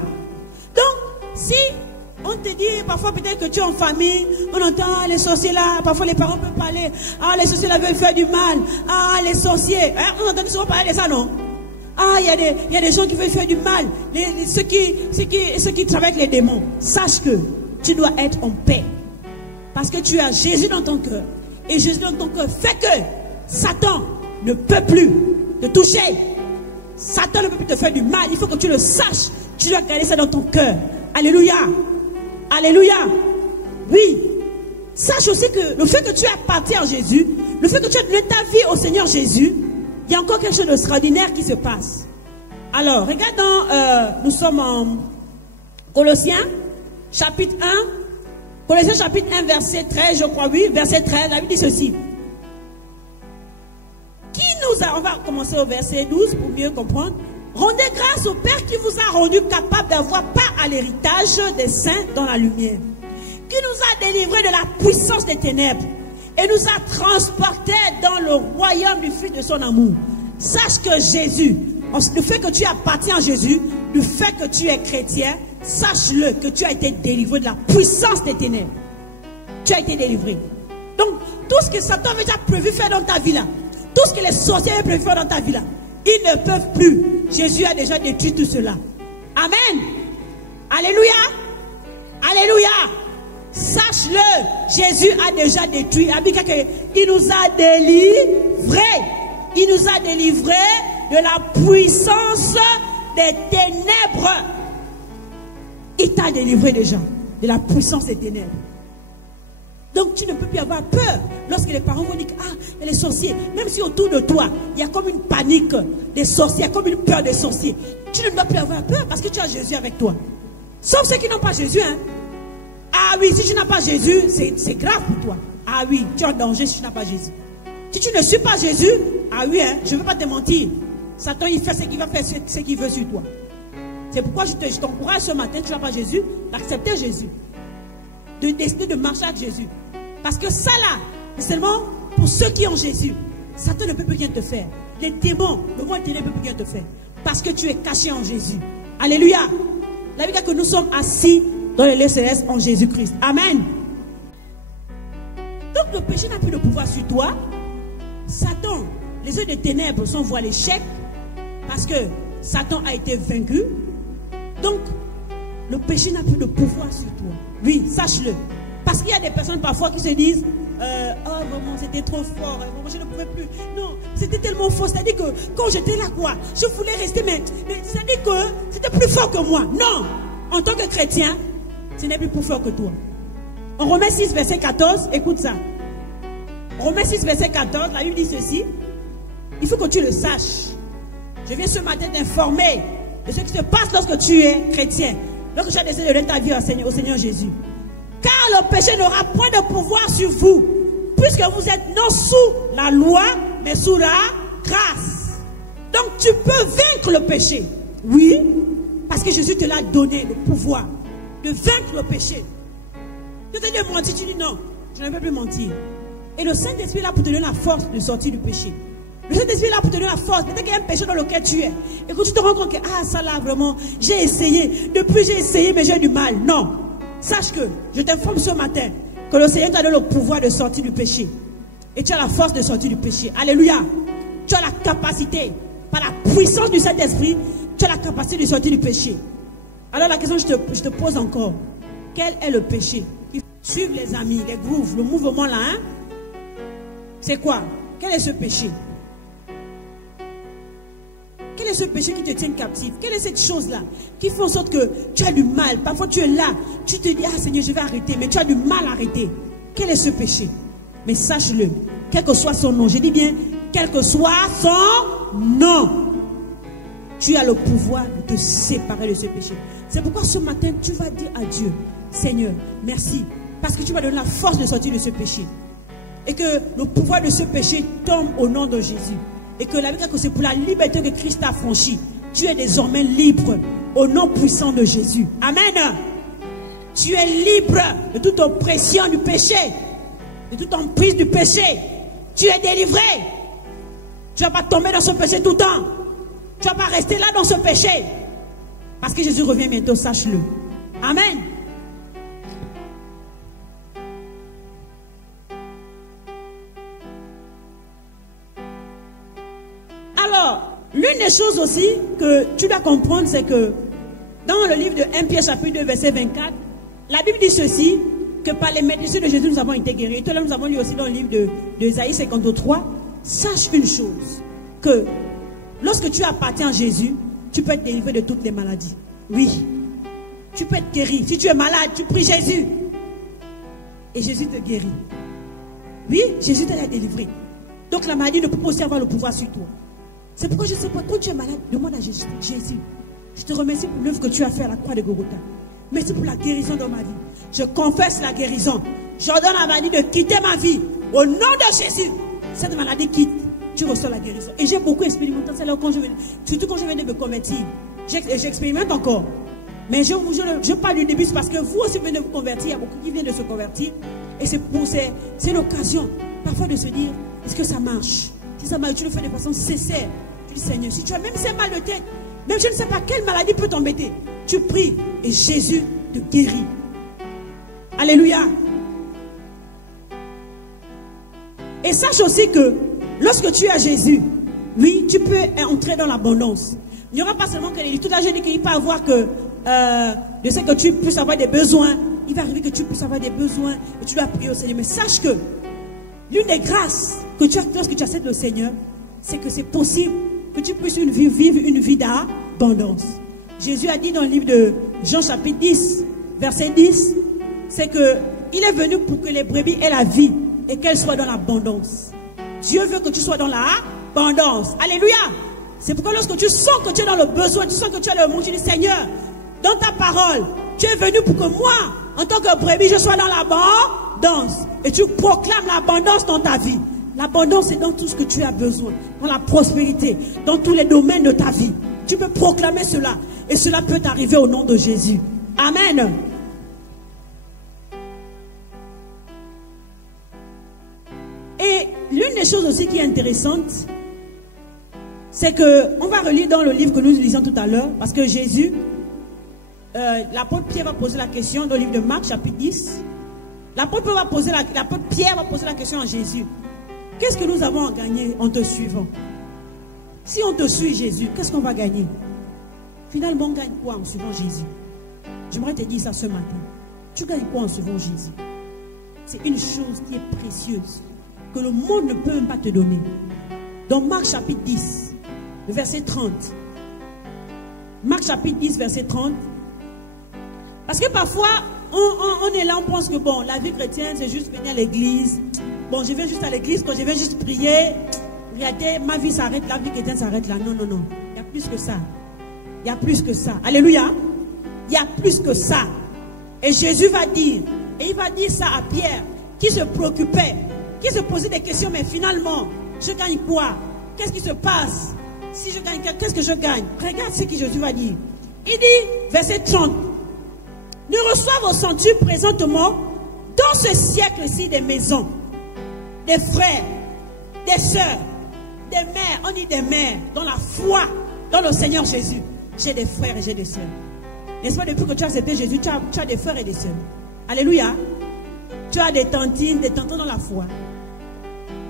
Donc, si on te dit, parfois peut-être que tu es en famille, on entend les sorciers là, parfois les parents peuvent parler, ah les sorciers là veulent faire du mal, ah les sorciers, hein? On entend souvent parler de ça, non? Ah, il y a des gens qui veulent faire du mal, ceux qui travaillent avec les démons. Sache que tu dois être en paix. Parce que tu as Jésus dans ton cœur. Et Jésus dans ton cœur fait que Satan ne peut plus te toucher. Satan ne peut plus te faire du mal. Il faut que tu le saches. Tu dois garder ça dans ton cœur. Alléluia. Alléluia. Oui. Sache aussi que le fait que tu appartiens à Jésus, le fait que tu as donné ta vie au Seigneur Jésus, il y a encore quelque chose d'extraordinaire qui se passe. Alors, regardons, nous sommes en Colossiens, chapitre 1. Colossiens, chapitre 1, verset 13, je crois, oui, verset 13, la Bible dit ceci. On va commencer au verset 12 pour mieux comprendre. Rendez grâce au Père qui vous a rendu capable d'avoir part à l'héritage des saints dans la lumière, qui nous a délivrés de la puissance des ténèbres et nous a transportés dans le royaume du Fils de son amour. Sache que Jésus, le fait que tu appartiens à Jésus, le fait que tu es chrétien, sache-le que tu as été délivré de la puissance des ténèbres. Tu as été délivré. Donc, tout ce que Satan avait déjà prévu faire dans ta vie là, tout ce que les sorciers avaient prévu faire dans ta vie là, ils ne peuvent plus. Jésus a déjà détruit tout cela. Amen. Alléluia. Alléluia. Sache-le, Jésus a déjà détruit. Il nous a délivrés. Il nous a délivrés de la puissance des ténèbres. Il t'a délivré déjà de la puissance des ténèbres. Donc tu ne peux plus avoir peur lorsque les parents vont dire ah, il y a les sorciers. Même si autour de toi, il y a comme une panique des sorciers, comme une peur des sorciers. Tu ne dois plus avoir peur parce que tu as Jésus avec toi. Sauf ceux qui n'ont pas Jésus. Hein. Ah oui, si tu n'as pas Jésus, c'est grave pour toi. Ah oui, tu es en danger si tu n'as pas Jésus. Si tu ne suis pas Jésus, ah oui, hein, je ne veux pas te mentir. Satan, il fait ce qu'il va faire, ce qu'il veut sur toi. C'est pourquoi je t'encourage ce matin, tu n'as pas Jésus, d'accepter Jésus. De décider de marcher avec Jésus. Parce que ça là, c'est seulement pour ceux qui ont Jésus. Satan ne peut plus rien te faire. Les démons, le monde ne peut plus rien te faire. Parce que tu es caché en Jésus. Alléluia. La Bible dit que nous sommes assis dans les lieux célestes en Jésus-Christ. Amen. Donc le péché n'a plus de pouvoir sur toi. Satan, les œufs des ténèbres sont voués à l'échec. Parce que Satan a été vaincu. Donc, le péché n'a plus de pouvoir sur toi. Oui, sache-le. Parce qu'il y a des personnes parfois qui se disent oh vraiment c'était trop fort, vraiment je ne pouvais plus. Non, c'était tellement fort. C'est-à-dire que quand j'étais là, quoi, je voulais rester, mais c'est-à-dire que c'était plus fort que moi. Non, en tant que chrétien, ce n'est plus plus fort que toi. En Romains 6, verset 14, écoute ça. Romains 6, verset 14, la Bible dit ceci. Il faut que tu le saches. Je viens ce matin t'informer de ce qui se passe lorsque tu es chrétien. Lorsque tu as décidé de donner ta vie au Seigneur Jésus. Car le péché n'aura point de pouvoir sur vous, puisque vous êtes non sous la loi, mais sous la grâce. Donc tu peux vaincre le péché. Oui, parce que Jésus te l'a donné, le pouvoir de vaincre le péché. Tu te dis mentir, tu dis non, je ne peux plus mentir. Et le Saint-Esprit est là pour te donner la force de sortir du péché. Le Saint-Esprit est là pour te donner la force. Peut-être qu'il y a un péché dans lequel tu es. Et que tu te rends compte que, ah, ça là, vraiment, j'ai essayé. Depuis, j'ai essayé, mais j'ai du mal. Non. Sache que, je t'informe ce matin, que le Seigneur t'a donné le pouvoir de sortir du péché. Et tu as la force de sortir du péché. Alléluia. Tu as la capacité, par la puissance du Saint-Esprit, tu as la capacité de sortir du péché. Alors la question que je te pose encore. Quel est le péché? Suivre les amis, les grooves, le mouvement là, hein? C'est quoi? Quel est ce péché? Quel est ce péché qui te tient captif? Quelle est cette chose-là qui fait en sorte que tu as du mal? Parfois tu es là, tu te dis, ah Seigneur, je vais arrêter, mais tu as du mal à arrêter. Quel est ce péché? Mais sache-le, quel que soit son nom, je dis bien, quel que soit son nom, tu as le pouvoir de te séparer de ce péché. C'est pourquoi ce matin, tu vas dire à Dieu, Seigneur, merci, parce que tu m'as donné la force de sortir de ce péché. Et que le pouvoir de ce péché tombe au nom de Jésus. Et que la Bible dit que c'est pour la liberté que Christ a franchi. Tu es désormais libre au nom puissant de Jésus. Amen. Tu es libre de toute oppression du péché, de toute emprise du péché. Tu es délivré. Tu ne vas pas tomber dans ce péché tout le temps. Tu ne vas pas rester là dans ce péché. Parce que Jésus revient bientôt, sache-le. Amen. Alors, l'une des choses aussi que tu dois comprendre, c'est que dans le livre de 1 Pierre chapitre 2 verset 24, la Bible dit ceci, que par les médecins de Jésus nous avons été guéris. Et tout à l'heure nous avons lu aussi dans le livre de Isaïe 53, sache une chose, que lorsque tu appartiens à Jésus, tu peux être délivré de toutes les maladies. Oui, tu peux être guéri. Si tu es malade, tu pries Jésus. Et Jésus te guérit. Oui, Jésus t'a délivré. Donc la maladie ne peut pas aussi avoir le pouvoir sur toi. C'est pourquoi je ne sais pas, quand tu es malade, demande à Jésus. Je te remercie pour l'œuvre que tu as fait à la croix de Golgotha. Merci pour la guérison dans ma vie. Je confesse la guérison. J'ordonne à la maladie de quitter ma vie. Au nom de Jésus. Cette maladie quitte. Tu reçois la guérison. Et j'ai beaucoup expérimenté. Surtout quand je venais de me convertir. J'expérimente encore. Mais je parle du début parce que vous aussi venez de vous convertir. Il y a beaucoup qui viennent de se convertir. Et c'est l'occasion parfois de se dire, est-ce que ça marche? Si ça marche, tu le fais de façon sincère. Tu dis, Seigneur, si tu as même ces mal de tête, même je ne sais pas quelle maladie peut t'embêter, tu pries et Jésus te guérit. Alléluia. Et sache aussi que lorsque tu as Jésus, oui, tu peux entrer dans l'abondance. Il n'y aura pas seulement que les tout là, je dis qu'il peut avoir que je sais que tu puisses avoir des besoins. Il va arriver que tu puisses avoir des besoins et tu dois prier au Seigneur. Mais sache que l'une des grâces que tu as lorsque tu acceptes le Seigneur, c'est que c'est possible que tu puisses vivre une vie d'abondance. Jésus a dit dans le livre de Jean chapitre 10, verset 10, c'est que il est venu pour que les brebis aient la vie et qu'elles soient dans l'abondance. Dieu veut que tu sois dans l'abondance. Alléluia. C'est pourquoi lorsque tu sens que tu es dans le besoin, tu sens que tu as le monde, tu dis Seigneur, dans ta parole, tu es venu pour que moi, en tant que brebis, je sois dans l'abondance. Et tu proclames l'abondance dans ta vie. L'abondance, c'est dans tout ce que tu as besoin. Dans la prospérité, dans tous les domaines de ta vie. Tu peux proclamer cela. Et cela peut t'arriver au nom de Jésus. Amen. Et l'une des choses aussi qui est intéressante, c'est que, on va relire dans le livre que nous lisons tout à l'heure, parce que Jésus, l'apôtre Pierre va poser la question dans le livre de Marc, chapitre 10. L'apôtre Pierre va poser la question à Jésus. Qu'est-ce que nous avons à gagner en te suivant? Si on te suit, Jésus, qu'est-ce qu'on va gagner? Finalement, on gagne quoi en suivant Jésus? J'aimerais te dire ça ce matin. Tu gagnes quoi en suivant Jésus? C'est une chose qui est précieuse, que le monde ne peut même pas te donner. Dans Marc chapitre 10, le verset 30. Marc chapitre 10, verset 30. Parce que parfois, on est là, on pense que bon, la vie chrétienne, c'est juste venir à l'église. Bon, je viens juste à l'église, quand je viens juste prier, regardez, ma vie s'arrête, la vie chrétienne s'arrête là. Non, non, non. Il y a plus que ça. Il y a plus que ça. Alléluia. Il y a plus que ça. Et Jésus va dire, et il va dire ça à Pierre, qui se préoccupait, qui se posait des questions, mais finalement, je gagne quoi? Qu'est-ce qui se passe? Si je gagne, qu'est-ce que je gagne? Regarde ce que Jésus va dire. Il dit, verset 30, ne reçoivent au centuple présentement, dans ce siècle-ci, des maisons, des frères, des sœurs, des mères, on dit des mères, dans la foi, dans le Seigneur Jésus. J'ai des frères et j'ai des sœurs. N'est-ce pas, depuis que tu as accepté Jésus, tu as des frères et des sœurs. Alléluia. Tu as des tantines, des tontons dans la foi.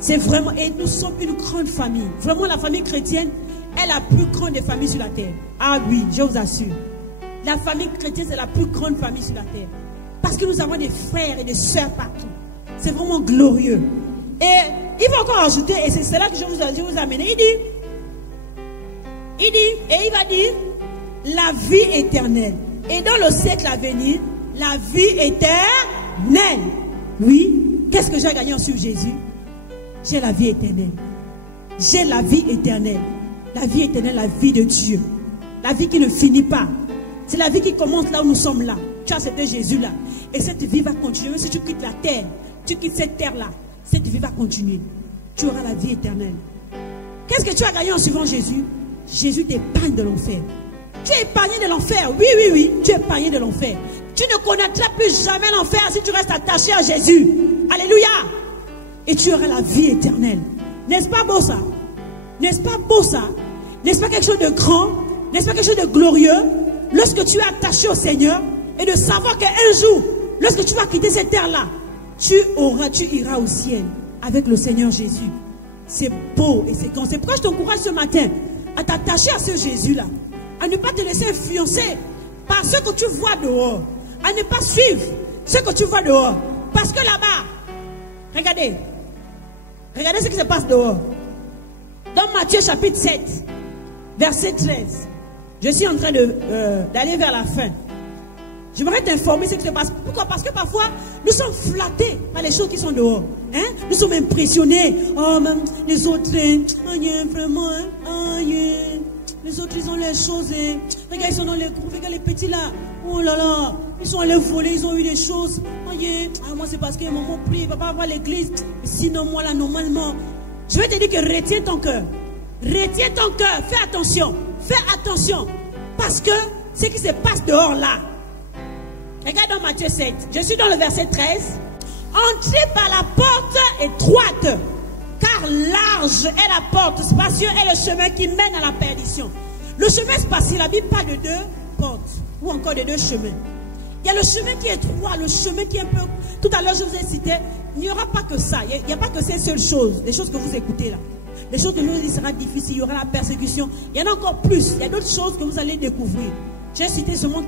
C'est vraiment, et nous sommes une grande famille. Vraiment, la famille chrétienne est la plus grande des familles sur la terre. Ah oui, je vous assure. La famille chrétienne, c'est la plus grande famille sur la terre. Parce que nous avons des frères et des sœurs partout. C'est vraiment glorieux. Et il va encore ajouter, et c'est cela que je vous amène. Il va dire, la vie éternelle. Et dans le siècle à venir, la vie éternelle. Oui, qu'est-ce que j'ai gagné en suivant Jésus? J'ai la vie éternelle. J'ai la vie éternelle. La vie éternelle, la vie de Dieu. La vie qui ne finit pas. C'est la vie qui commence là où nous sommes là. Tu as accepté Jésus là. Et cette vie va continuer. Même si tu quittes la terre, tu quittes cette terre là, cette vie va continuer. Tu auras la vie éternelle. Qu'est-ce que tu as gagné en suivant Jésus? Jésus t'épargne de l'enfer. Tu es épargné de l'enfer. Oui, oui, oui. Tu es épargné de l'enfer. Tu ne connaîtras plus jamais l'enfer si tu restes attaché à Jésus. Alléluia. Et tu auras la vie éternelle. N'est-ce pas beau ça? N'est-ce pas beau ça? N'est-ce pas quelque chose de grand? N'est-ce pas quelque chose de glorieux? Lorsque tu es attaché au Seigneur et de savoir qu'un jour, lorsque tu vas quitter cette terre-là, tu iras au ciel avec le Seigneur Jésus. C'est beau et c'est grand. C'est pourquoi je t'encourage ce matin à t'attacher à ce Jésus-là, à ne pas te laisser influencer par ce que tu vois dehors, à ne pas suivre ce que tu vois dehors. Parce que là-bas, regardez ce qui se passe dehors. Dans Matthieu chapitre 7, verset 13, je suis en train d'aller vers la fin. J'aimerais t'informer ce qui se passe. Pourquoi? Parce que parfois, nous sommes flattés par les choses qui sont dehors. Hein? Nous sommes impressionnés. Oh, même les autres, vraiment, les autres, ils ont les choses. Regarde, ils sont dans les groupes. Regarde les petits là. Oh là là. Ils sont allés voler, ils ont eu des choses. Moi, c'est parce que maman prie, papa va à l'église. Sinon, moi là, normalement. Je vais te dire que retiens ton cœur. Retiens ton cœur. Fais attention. Fais attention. Parce que ce qui se passe dehors là. Regarde dans Matthieu 7. Je suis dans le verset 13. Entrez par la porte étroite, car large est la porte, spacieux est le chemin qui mène à la perdition. Le chemin spacieux, la Bible parle de deux portes, ou encore de deux chemins. Il y a le chemin qui est étroit, le chemin qui est un peu... Tout à l'heure, je vous ai cité, il n'y aura pas que ça. Il n'y a pas que ces seules choses, les choses que vous écoutez là. Les choses que nous disons sera difficile, il y aura la persécution. Il y en a encore plus. Il y a d'autres choses que vous allez découvrir. J'ai cité seulement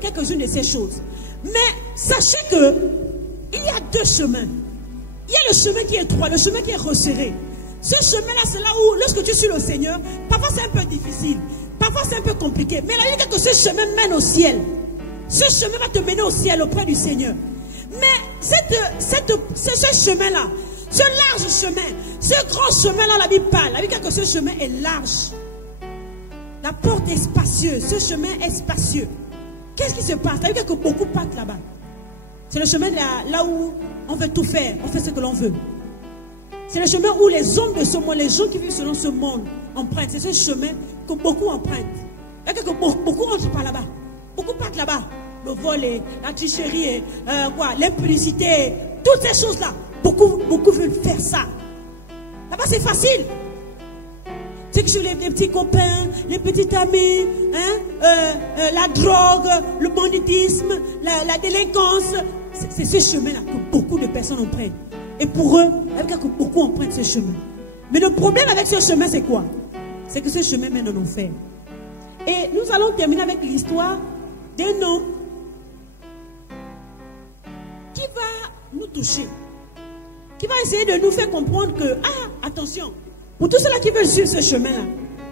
quelques-unes de ces choses. Mais sachez que il y a deux chemins. Il y a le chemin qui est étroit, le chemin qui est resserré. Ce chemin-là, c'est là où, lorsque tu suis le Seigneur, parfois c'est un peu difficile, parfois c'est un peu compliqué. Mais la Bible dit que ce chemin mène au ciel. Ce chemin va te mener au ciel auprès du Seigneur. Mais ce chemin-là, ce large chemin, ce grand chemin-là, la Bible parle. La Bible dit que ce chemin est large. La porte est spacieuse, ce chemin est spacieux. Qu'est-ce qui se passe? La Bible dit que beaucoup partent là-bas. C'est le chemin là où on veut tout faire, on fait ce que l'on veut. C'est le chemin où les hommes de ce monde, les gens qui vivent selon ce monde, empruntent. C'est ce chemin que beaucoup empruntent. Il y a que beaucoup entrent par là-bas. Beaucoup partent là-bas. Le vol, la tricherie, l'impudicité, toutes ces choses-là. Beaucoup veulent faire ça. Là-bas, c'est facile. C'est que les petits copains, les petits amis, la drogue, le banditisme, la délinquance. C'est ce chemin-là que beaucoup de personnes empruntent. Et pour eux, il y a que beaucoup empruntent ce chemin. Mais le problème avec ce chemin, c'est quoi? C'est que ce chemin mène en enfer. Et nous allons terminer avec l'histoire d'un homme qui va nous toucher, qui va essayer de nous faire comprendre que, attention, pour tous ceux-là qui veulent suivre ce chemin-là,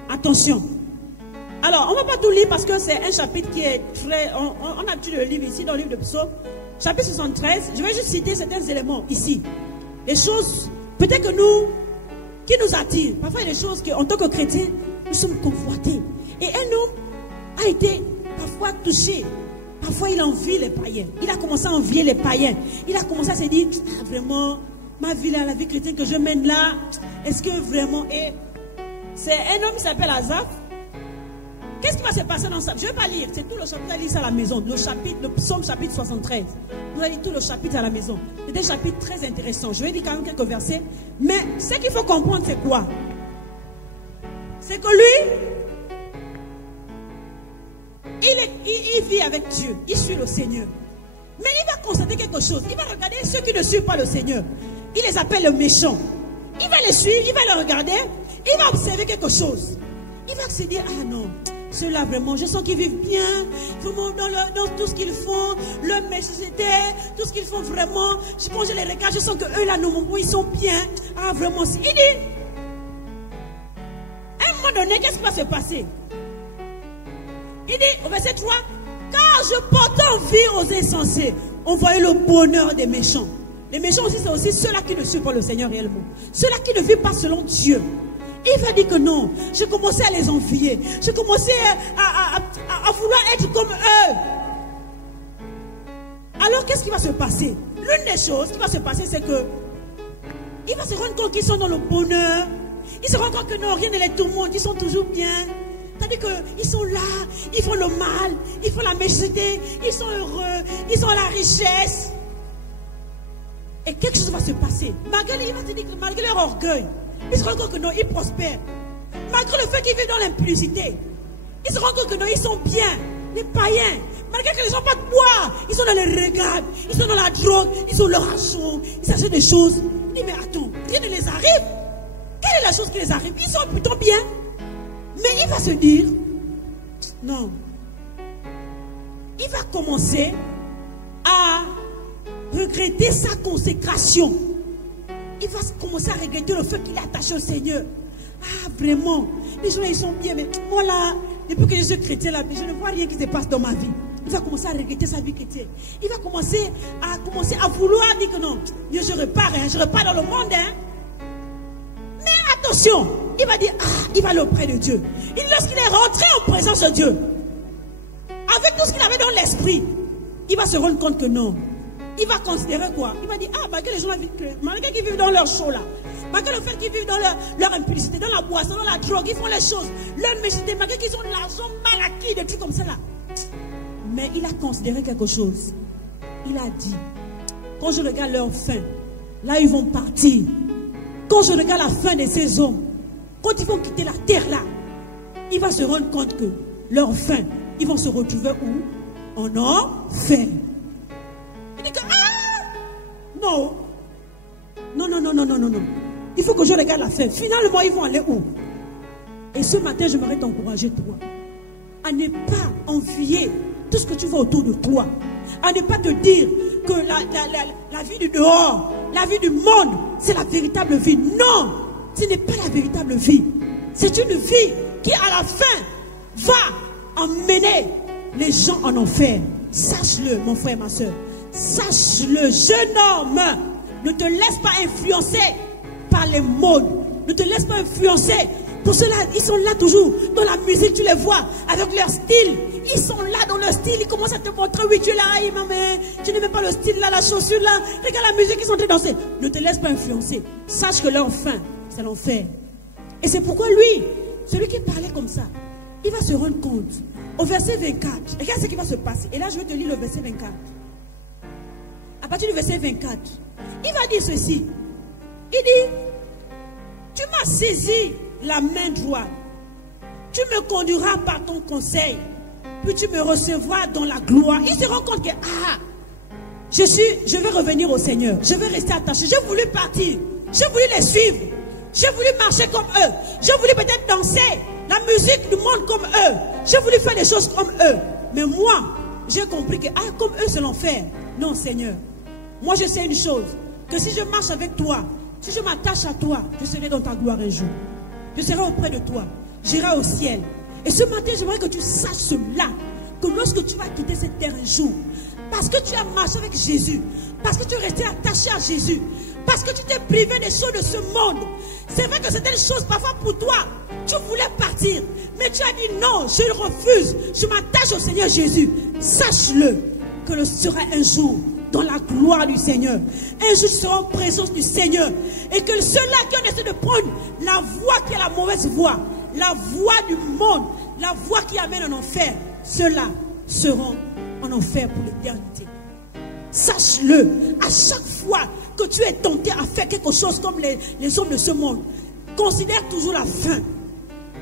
attention. Alors, on ne va pas tout lire parce que c'est un chapitre qui est très... On a l'habitude de le lire ici dans le livre de Psaume, chapitre 73. Je vais juste citer certains éléments ici. Des choses, peut-être que nous, qui nous attirent. Parfois, il y a des choses qu'en tant que chrétiens, nous sommes convoités. Et un homme a été parfois touché. Parfois, il envie les païens. Il a commencé à envier les païens. Il a commencé à se dire, vraiment, ma vie là, la vie chrétienne que je mène là, est-ce que vraiment... Et c'est un homme qui s'appelle Asaph. Qu'est-ce qui va se passer dans ça? Je ne vais pas lire, c'est tout le chapitre, vous allez lire ça à la maison. Le psaume chapitre 73. Vous allez lire tout le chapitre à la maison. C'est un chapitre très intéressant. Je vais lire quand même quelques versets. Mais ce qu'il faut comprendre, c'est quoi? C'est que lui, il vit avec Dieu. Il suit le Seigneur. Mais il va constater quelque chose. Il va regarder ceux qui ne suivent pas le Seigneur. Il les appelle les méchants. Il va les suivre, il va les regarder. Il va observer quelque chose. Il va se dire, non. Ceux-là, vraiment, je sens qu'ils vivent bien, vraiment, dans tout ce qu'ils font, leur méchanceté, tout ce qu'ils font vraiment. Quand je les regarde, je sens qu'eux, là, ils sont bien. Vraiment, il dit, à un moment donné, qu'est-ce qui va se passer? Il dit, au verset 3, car je porte envie aux insensés. On voyait le bonheur des méchants. Les méchants aussi, c'est aussi ceux-là qui ne suivent pas le Seigneur réellement. Ceux-là qui ne vivent pas selon Dieu. Il va dire que non, j'ai commencé à les envier. J'ai commencé à vouloir être comme eux. Alors, qu'est-ce qui va se passer? L'une des choses qui va se passer, c'est que il va se rendre compte qu'ils sont dans le bonheur. Il se rend compte que non, rien ne les tourmente, ils sont toujours bien. C'est-à-dire qu'ils sont là, ils font le mal, ils font la méchanceté, ils sont heureux, ils ont la richesse. Et quelque chose va se passer. Malgré, il va te dire que malgré leur orgueil, ils se rendent compte que non, ils prospèrent. Malgré le fait qu'ils vivent dans l'impudicité, ils se rendent compte que non, ils sont bien. Les païens, malgré qu'ils n'ont pas de bois, ils sont dans les regards, ils sont dans la drogue, ils ont leur argent, ils achètent des choses. Il dit, mais attends, rien ne les arrive. Quelle est la chose qui les arrive? Ils sont plutôt bien. Mais il va se dire, non. Il va commencer à regretter sa consécration. Il va commencer à regretter le fait qu'il est attaché au Seigneur. Vraiment, les gens ils sont bien, mais moi là, depuis que je suis chrétien là, je ne vois rien qui se passe dans ma vie. Il va commencer à regretter sa vie chrétienne. Il va commencer à vouloir dire que non, je repars, je repars dans le monde. Mais attention, il va dire, il va aller auprès de Dieu. Et lorsqu'il est rentré en présence de Dieu, avec tout ce qu'il avait dans l'esprit, il va se rendre compte que non. Il va considérer quoi? Il va dire, malgré les gens, malgré qu'ils vivent dans leur show là, malgré le fait qu'ils vivent dans leur impudicité, dans la boisson, dans la drogue, ils font les choses, leur méchanceté, malgré qu'ils ont de l'argent mal acquis, des trucs comme ça là. Mais il a considéré quelque chose. Il a dit, quand je regarde leur fin, là ils vont partir. Quand je regarde la fin de ces hommes, quand ils vont quitter la terre là, il va se rendre compte que leur fin, ils vont se retrouver où? En enfer. Il dit que, non. Il faut que je regarde la fin. Finalement, ils vont aller où? Et ce matin, j'aimerais t'encourager, toi, à ne pas envier tout ce que tu vois autour de toi. À ne pas te dire que la vie du dehors, la vie du monde, c'est la véritable vie. Non, ce n'est pas la véritable vie. C'est une vie qui, à la fin, va emmener les gens en enfer. Sache-le, mon frère, ma soeur. Sache-le, jeune homme. Ne te laisse pas influencer par les modes. Ne te laisse pas influencer. Pour cela, ils sont là toujours. Dans la musique, tu les vois avec leur style. Ils sont là dans leur style. Ils commencent à te montrer, oui, tu es là, mais tu n'aimes pas le style là, la chaussure là. Regarde la musique, ils sont en train de danser. Ne te laisse pas influencer. Sache que leur fin, c'est l'enfer. Et c'est pourquoi lui, celui qui parlait comme ça, il va se rendre compte. Au verset 24, regarde ce qui va se passer. Et là, je vais te lire le verset 24. À partir du verset 24, il va dire ceci. Il dit, tu m'as saisi la main droite. Tu me conduiras par ton conseil. Puis tu me recevras dans la gloire. Il se rend compte que, je vais revenir au Seigneur. Je vais rester attaché. J'ai voulu partir. J'ai voulu les suivre. J'ai voulu marcher comme eux. J'ai voulu peut-être danser la musique du monde comme eux. J'ai voulu faire des choses comme eux. Mais moi, j'ai compris que, comme eux, c'est l'enfer. Non, Seigneur. Moi, je sais une chose. Que si je marche avec toi, si je m'attache à toi, je serai dans ta gloire un jour. Je serai auprès de toi. J'irai au ciel. Et ce matin, j'aimerais que tu saches cela. Que lorsque tu vas quitter cette terre un jour, parce que tu as marché avec Jésus, parce que tu es resté attaché à Jésus, parce que tu t'es privé des choses de ce monde. C'est vrai que certaines choses, parfois pour toi, tu voulais partir. Mais tu as dit non, je le refuse. Je m'attache au Seigneur Jésus. Sache-le que le sera un jour dans la gloire du Seigneur. Un jour, tu seras en présence du Seigneur. Et que ceux-là qui ont essayé de prendre la voie qui est la mauvaise voie, la voie du monde, la voie qui amène en enfer, ceux-là seront en enfer pour l'éternité. Sache-le, à chaque fois que tu es tenté à faire quelque chose comme les hommes de ce monde, considère toujours la fin.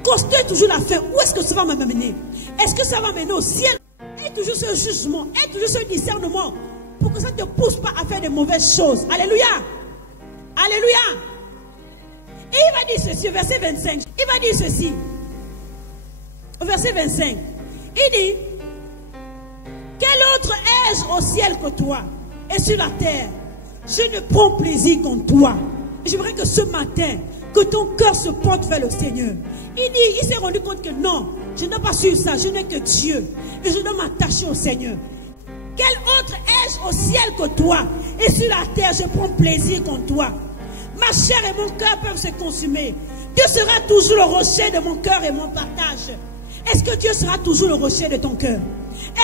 Considère toujours la fin. Où est-ce que ça va m'amener? Est-ce que ça va m'amener au ciel? Et toujours ce jugement, et toujours ce discernement, pour que ça ne te pousse pas à faire de mauvaises choses. Alléluia. Alléluia. Et il va dire ceci, au verset 25. Il va dire ceci. Au verset 25. Il dit, quel autre ai-je au ciel que toi? Et sur la terre, je ne prends plaisir qu'en toi. J'aimerais que ce matin, que ton cœur se porte vers le Seigneur. Il s'est rendu compte que non, je n'ai pas su ça, je n'ai que Dieu. Et je dois m'attacher au Seigneur. Quel autre ai-je au ciel que toi? Et sur la terre, je prends plaisir qu'en toi. Ma chair et mon cœur peuvent se consumer. Dieu sera toujours le rocher de mon cœur et mon partage. Est-ce que Dieu sera toujours le rocher de ton cœur?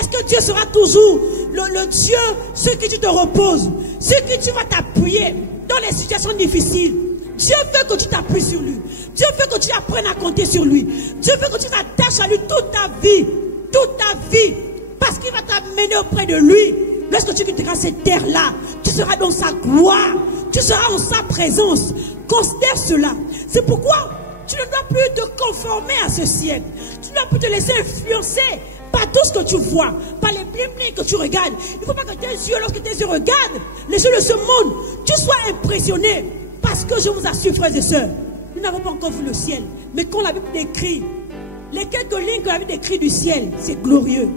Est-ce que Dieu sera toujours le Dieu sur qui tu te reposes, sur qui tu vas t'appuyer dans les situations difficiles? Dieu veut que tu t'appuies sur lui. Dieu veut que tu apprennes à compter sur lui. Dieu veut que tu t'attaches à lui toute ta vie. Toute ta vie. Parce qu'il va t'amener auprès de lui. Lorsque tu quitteras cette terre-là, tu seras dans sa gloire. Tu seras en sa présence. Considère cela. C'est pourquoi tu ne dois plus te conformer à ce siècle. Tu ne dois plus te laisser influencer par tout ce que tu vois, par les bling-bling que tu regardes. Il ne faut pas que tes yeux, lorsque tes yeux regardent les yeux de ce monde, tu sois impressionné. Parce que je vous assure, frères et sœurs, nous n'avons pas encore vu le ciel. Mais quand la Bible décrit, les quelques lignes que la Bible décrit du ciel, c'est glorieux.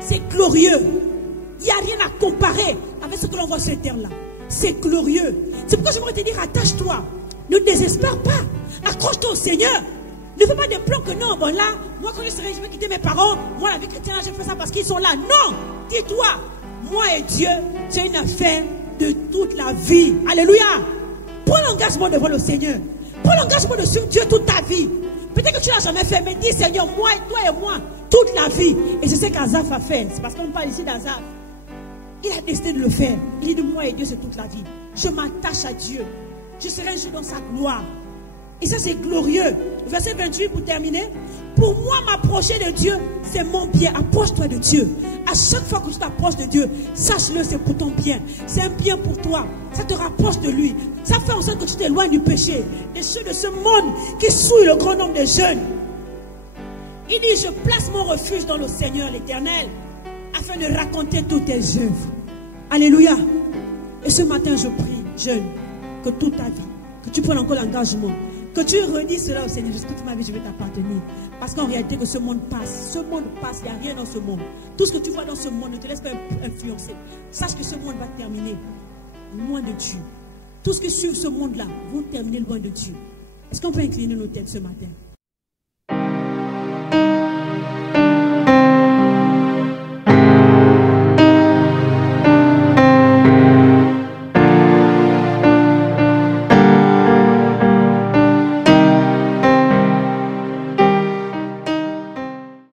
C'est glorieux. Il n'y a rien à comparer avec ce que l'on voit sur cette terre-là. C'est glorieux. C'est pourquoi j'aimerais te dire, attache-toi. Ne désespère pas. Accroche-toi au Seigneur. Ne fais pas des plans que non, bon là, moi quand je vais quitter mes parents, moi la vie chrétienne, je fais ça parce qu'ils sont là. Non, dis-toi, moi et Dieu, c'est une affaire de toute la vie. Alléluia. Prends l'engagement devant le Seigneur. Prends l'engagement de suivre Dieu toute ta vie. Peut-être que tu ne l'as jamais fait, mais dis Seigneur, moi et toi et moi, toute la vie. Et c'est ce qu'Azaph a fait. C'est parce qu'on parle ici d'Azaph. Il a décidé de le faire. Il dit, moi et Dieu, c'est toute la vie. Je m'attache à Dieu. Je serai un jour dans sa gloire. Et ça, c'est glorieux. Verset 28 pour terminer. Pour moi, m'approcher de Dieu, c'est mon bien. Approche-toi de Dieu. À chaque fois que tu t'approches de Dieu, sache-le, c'est pour ton bien. C'est un bien pour toi. Ça te rapproche de lui. Ça fait en sorte que tu t'éloignes du péché. Des choses de ce monde qui souillent le grand nombre de jeunes. Il dit, je place mon refuge dans le Seigneur l'Éternel, afin de raconter toutes tes œuvres. Alléluia. Et ce matin, je prie, jeune, que toute ta vie, que tu prennes encore l'engagement, que tu redis cela au Seigneur, jusqu'à toute ma vie je vais t'appartenir. Parce qu'en réalité que ce monde passe, il n'y a rien dans ce monde. Tout ce que tu vois dans ce monde ne te laisse pas influencer. Sache que ce monde va terminer loin de Dieu. Tout ce que suit ce monde-là vont terminer loin de Dieu. Est-ce qu'on peut incliner nos têtes ce matin?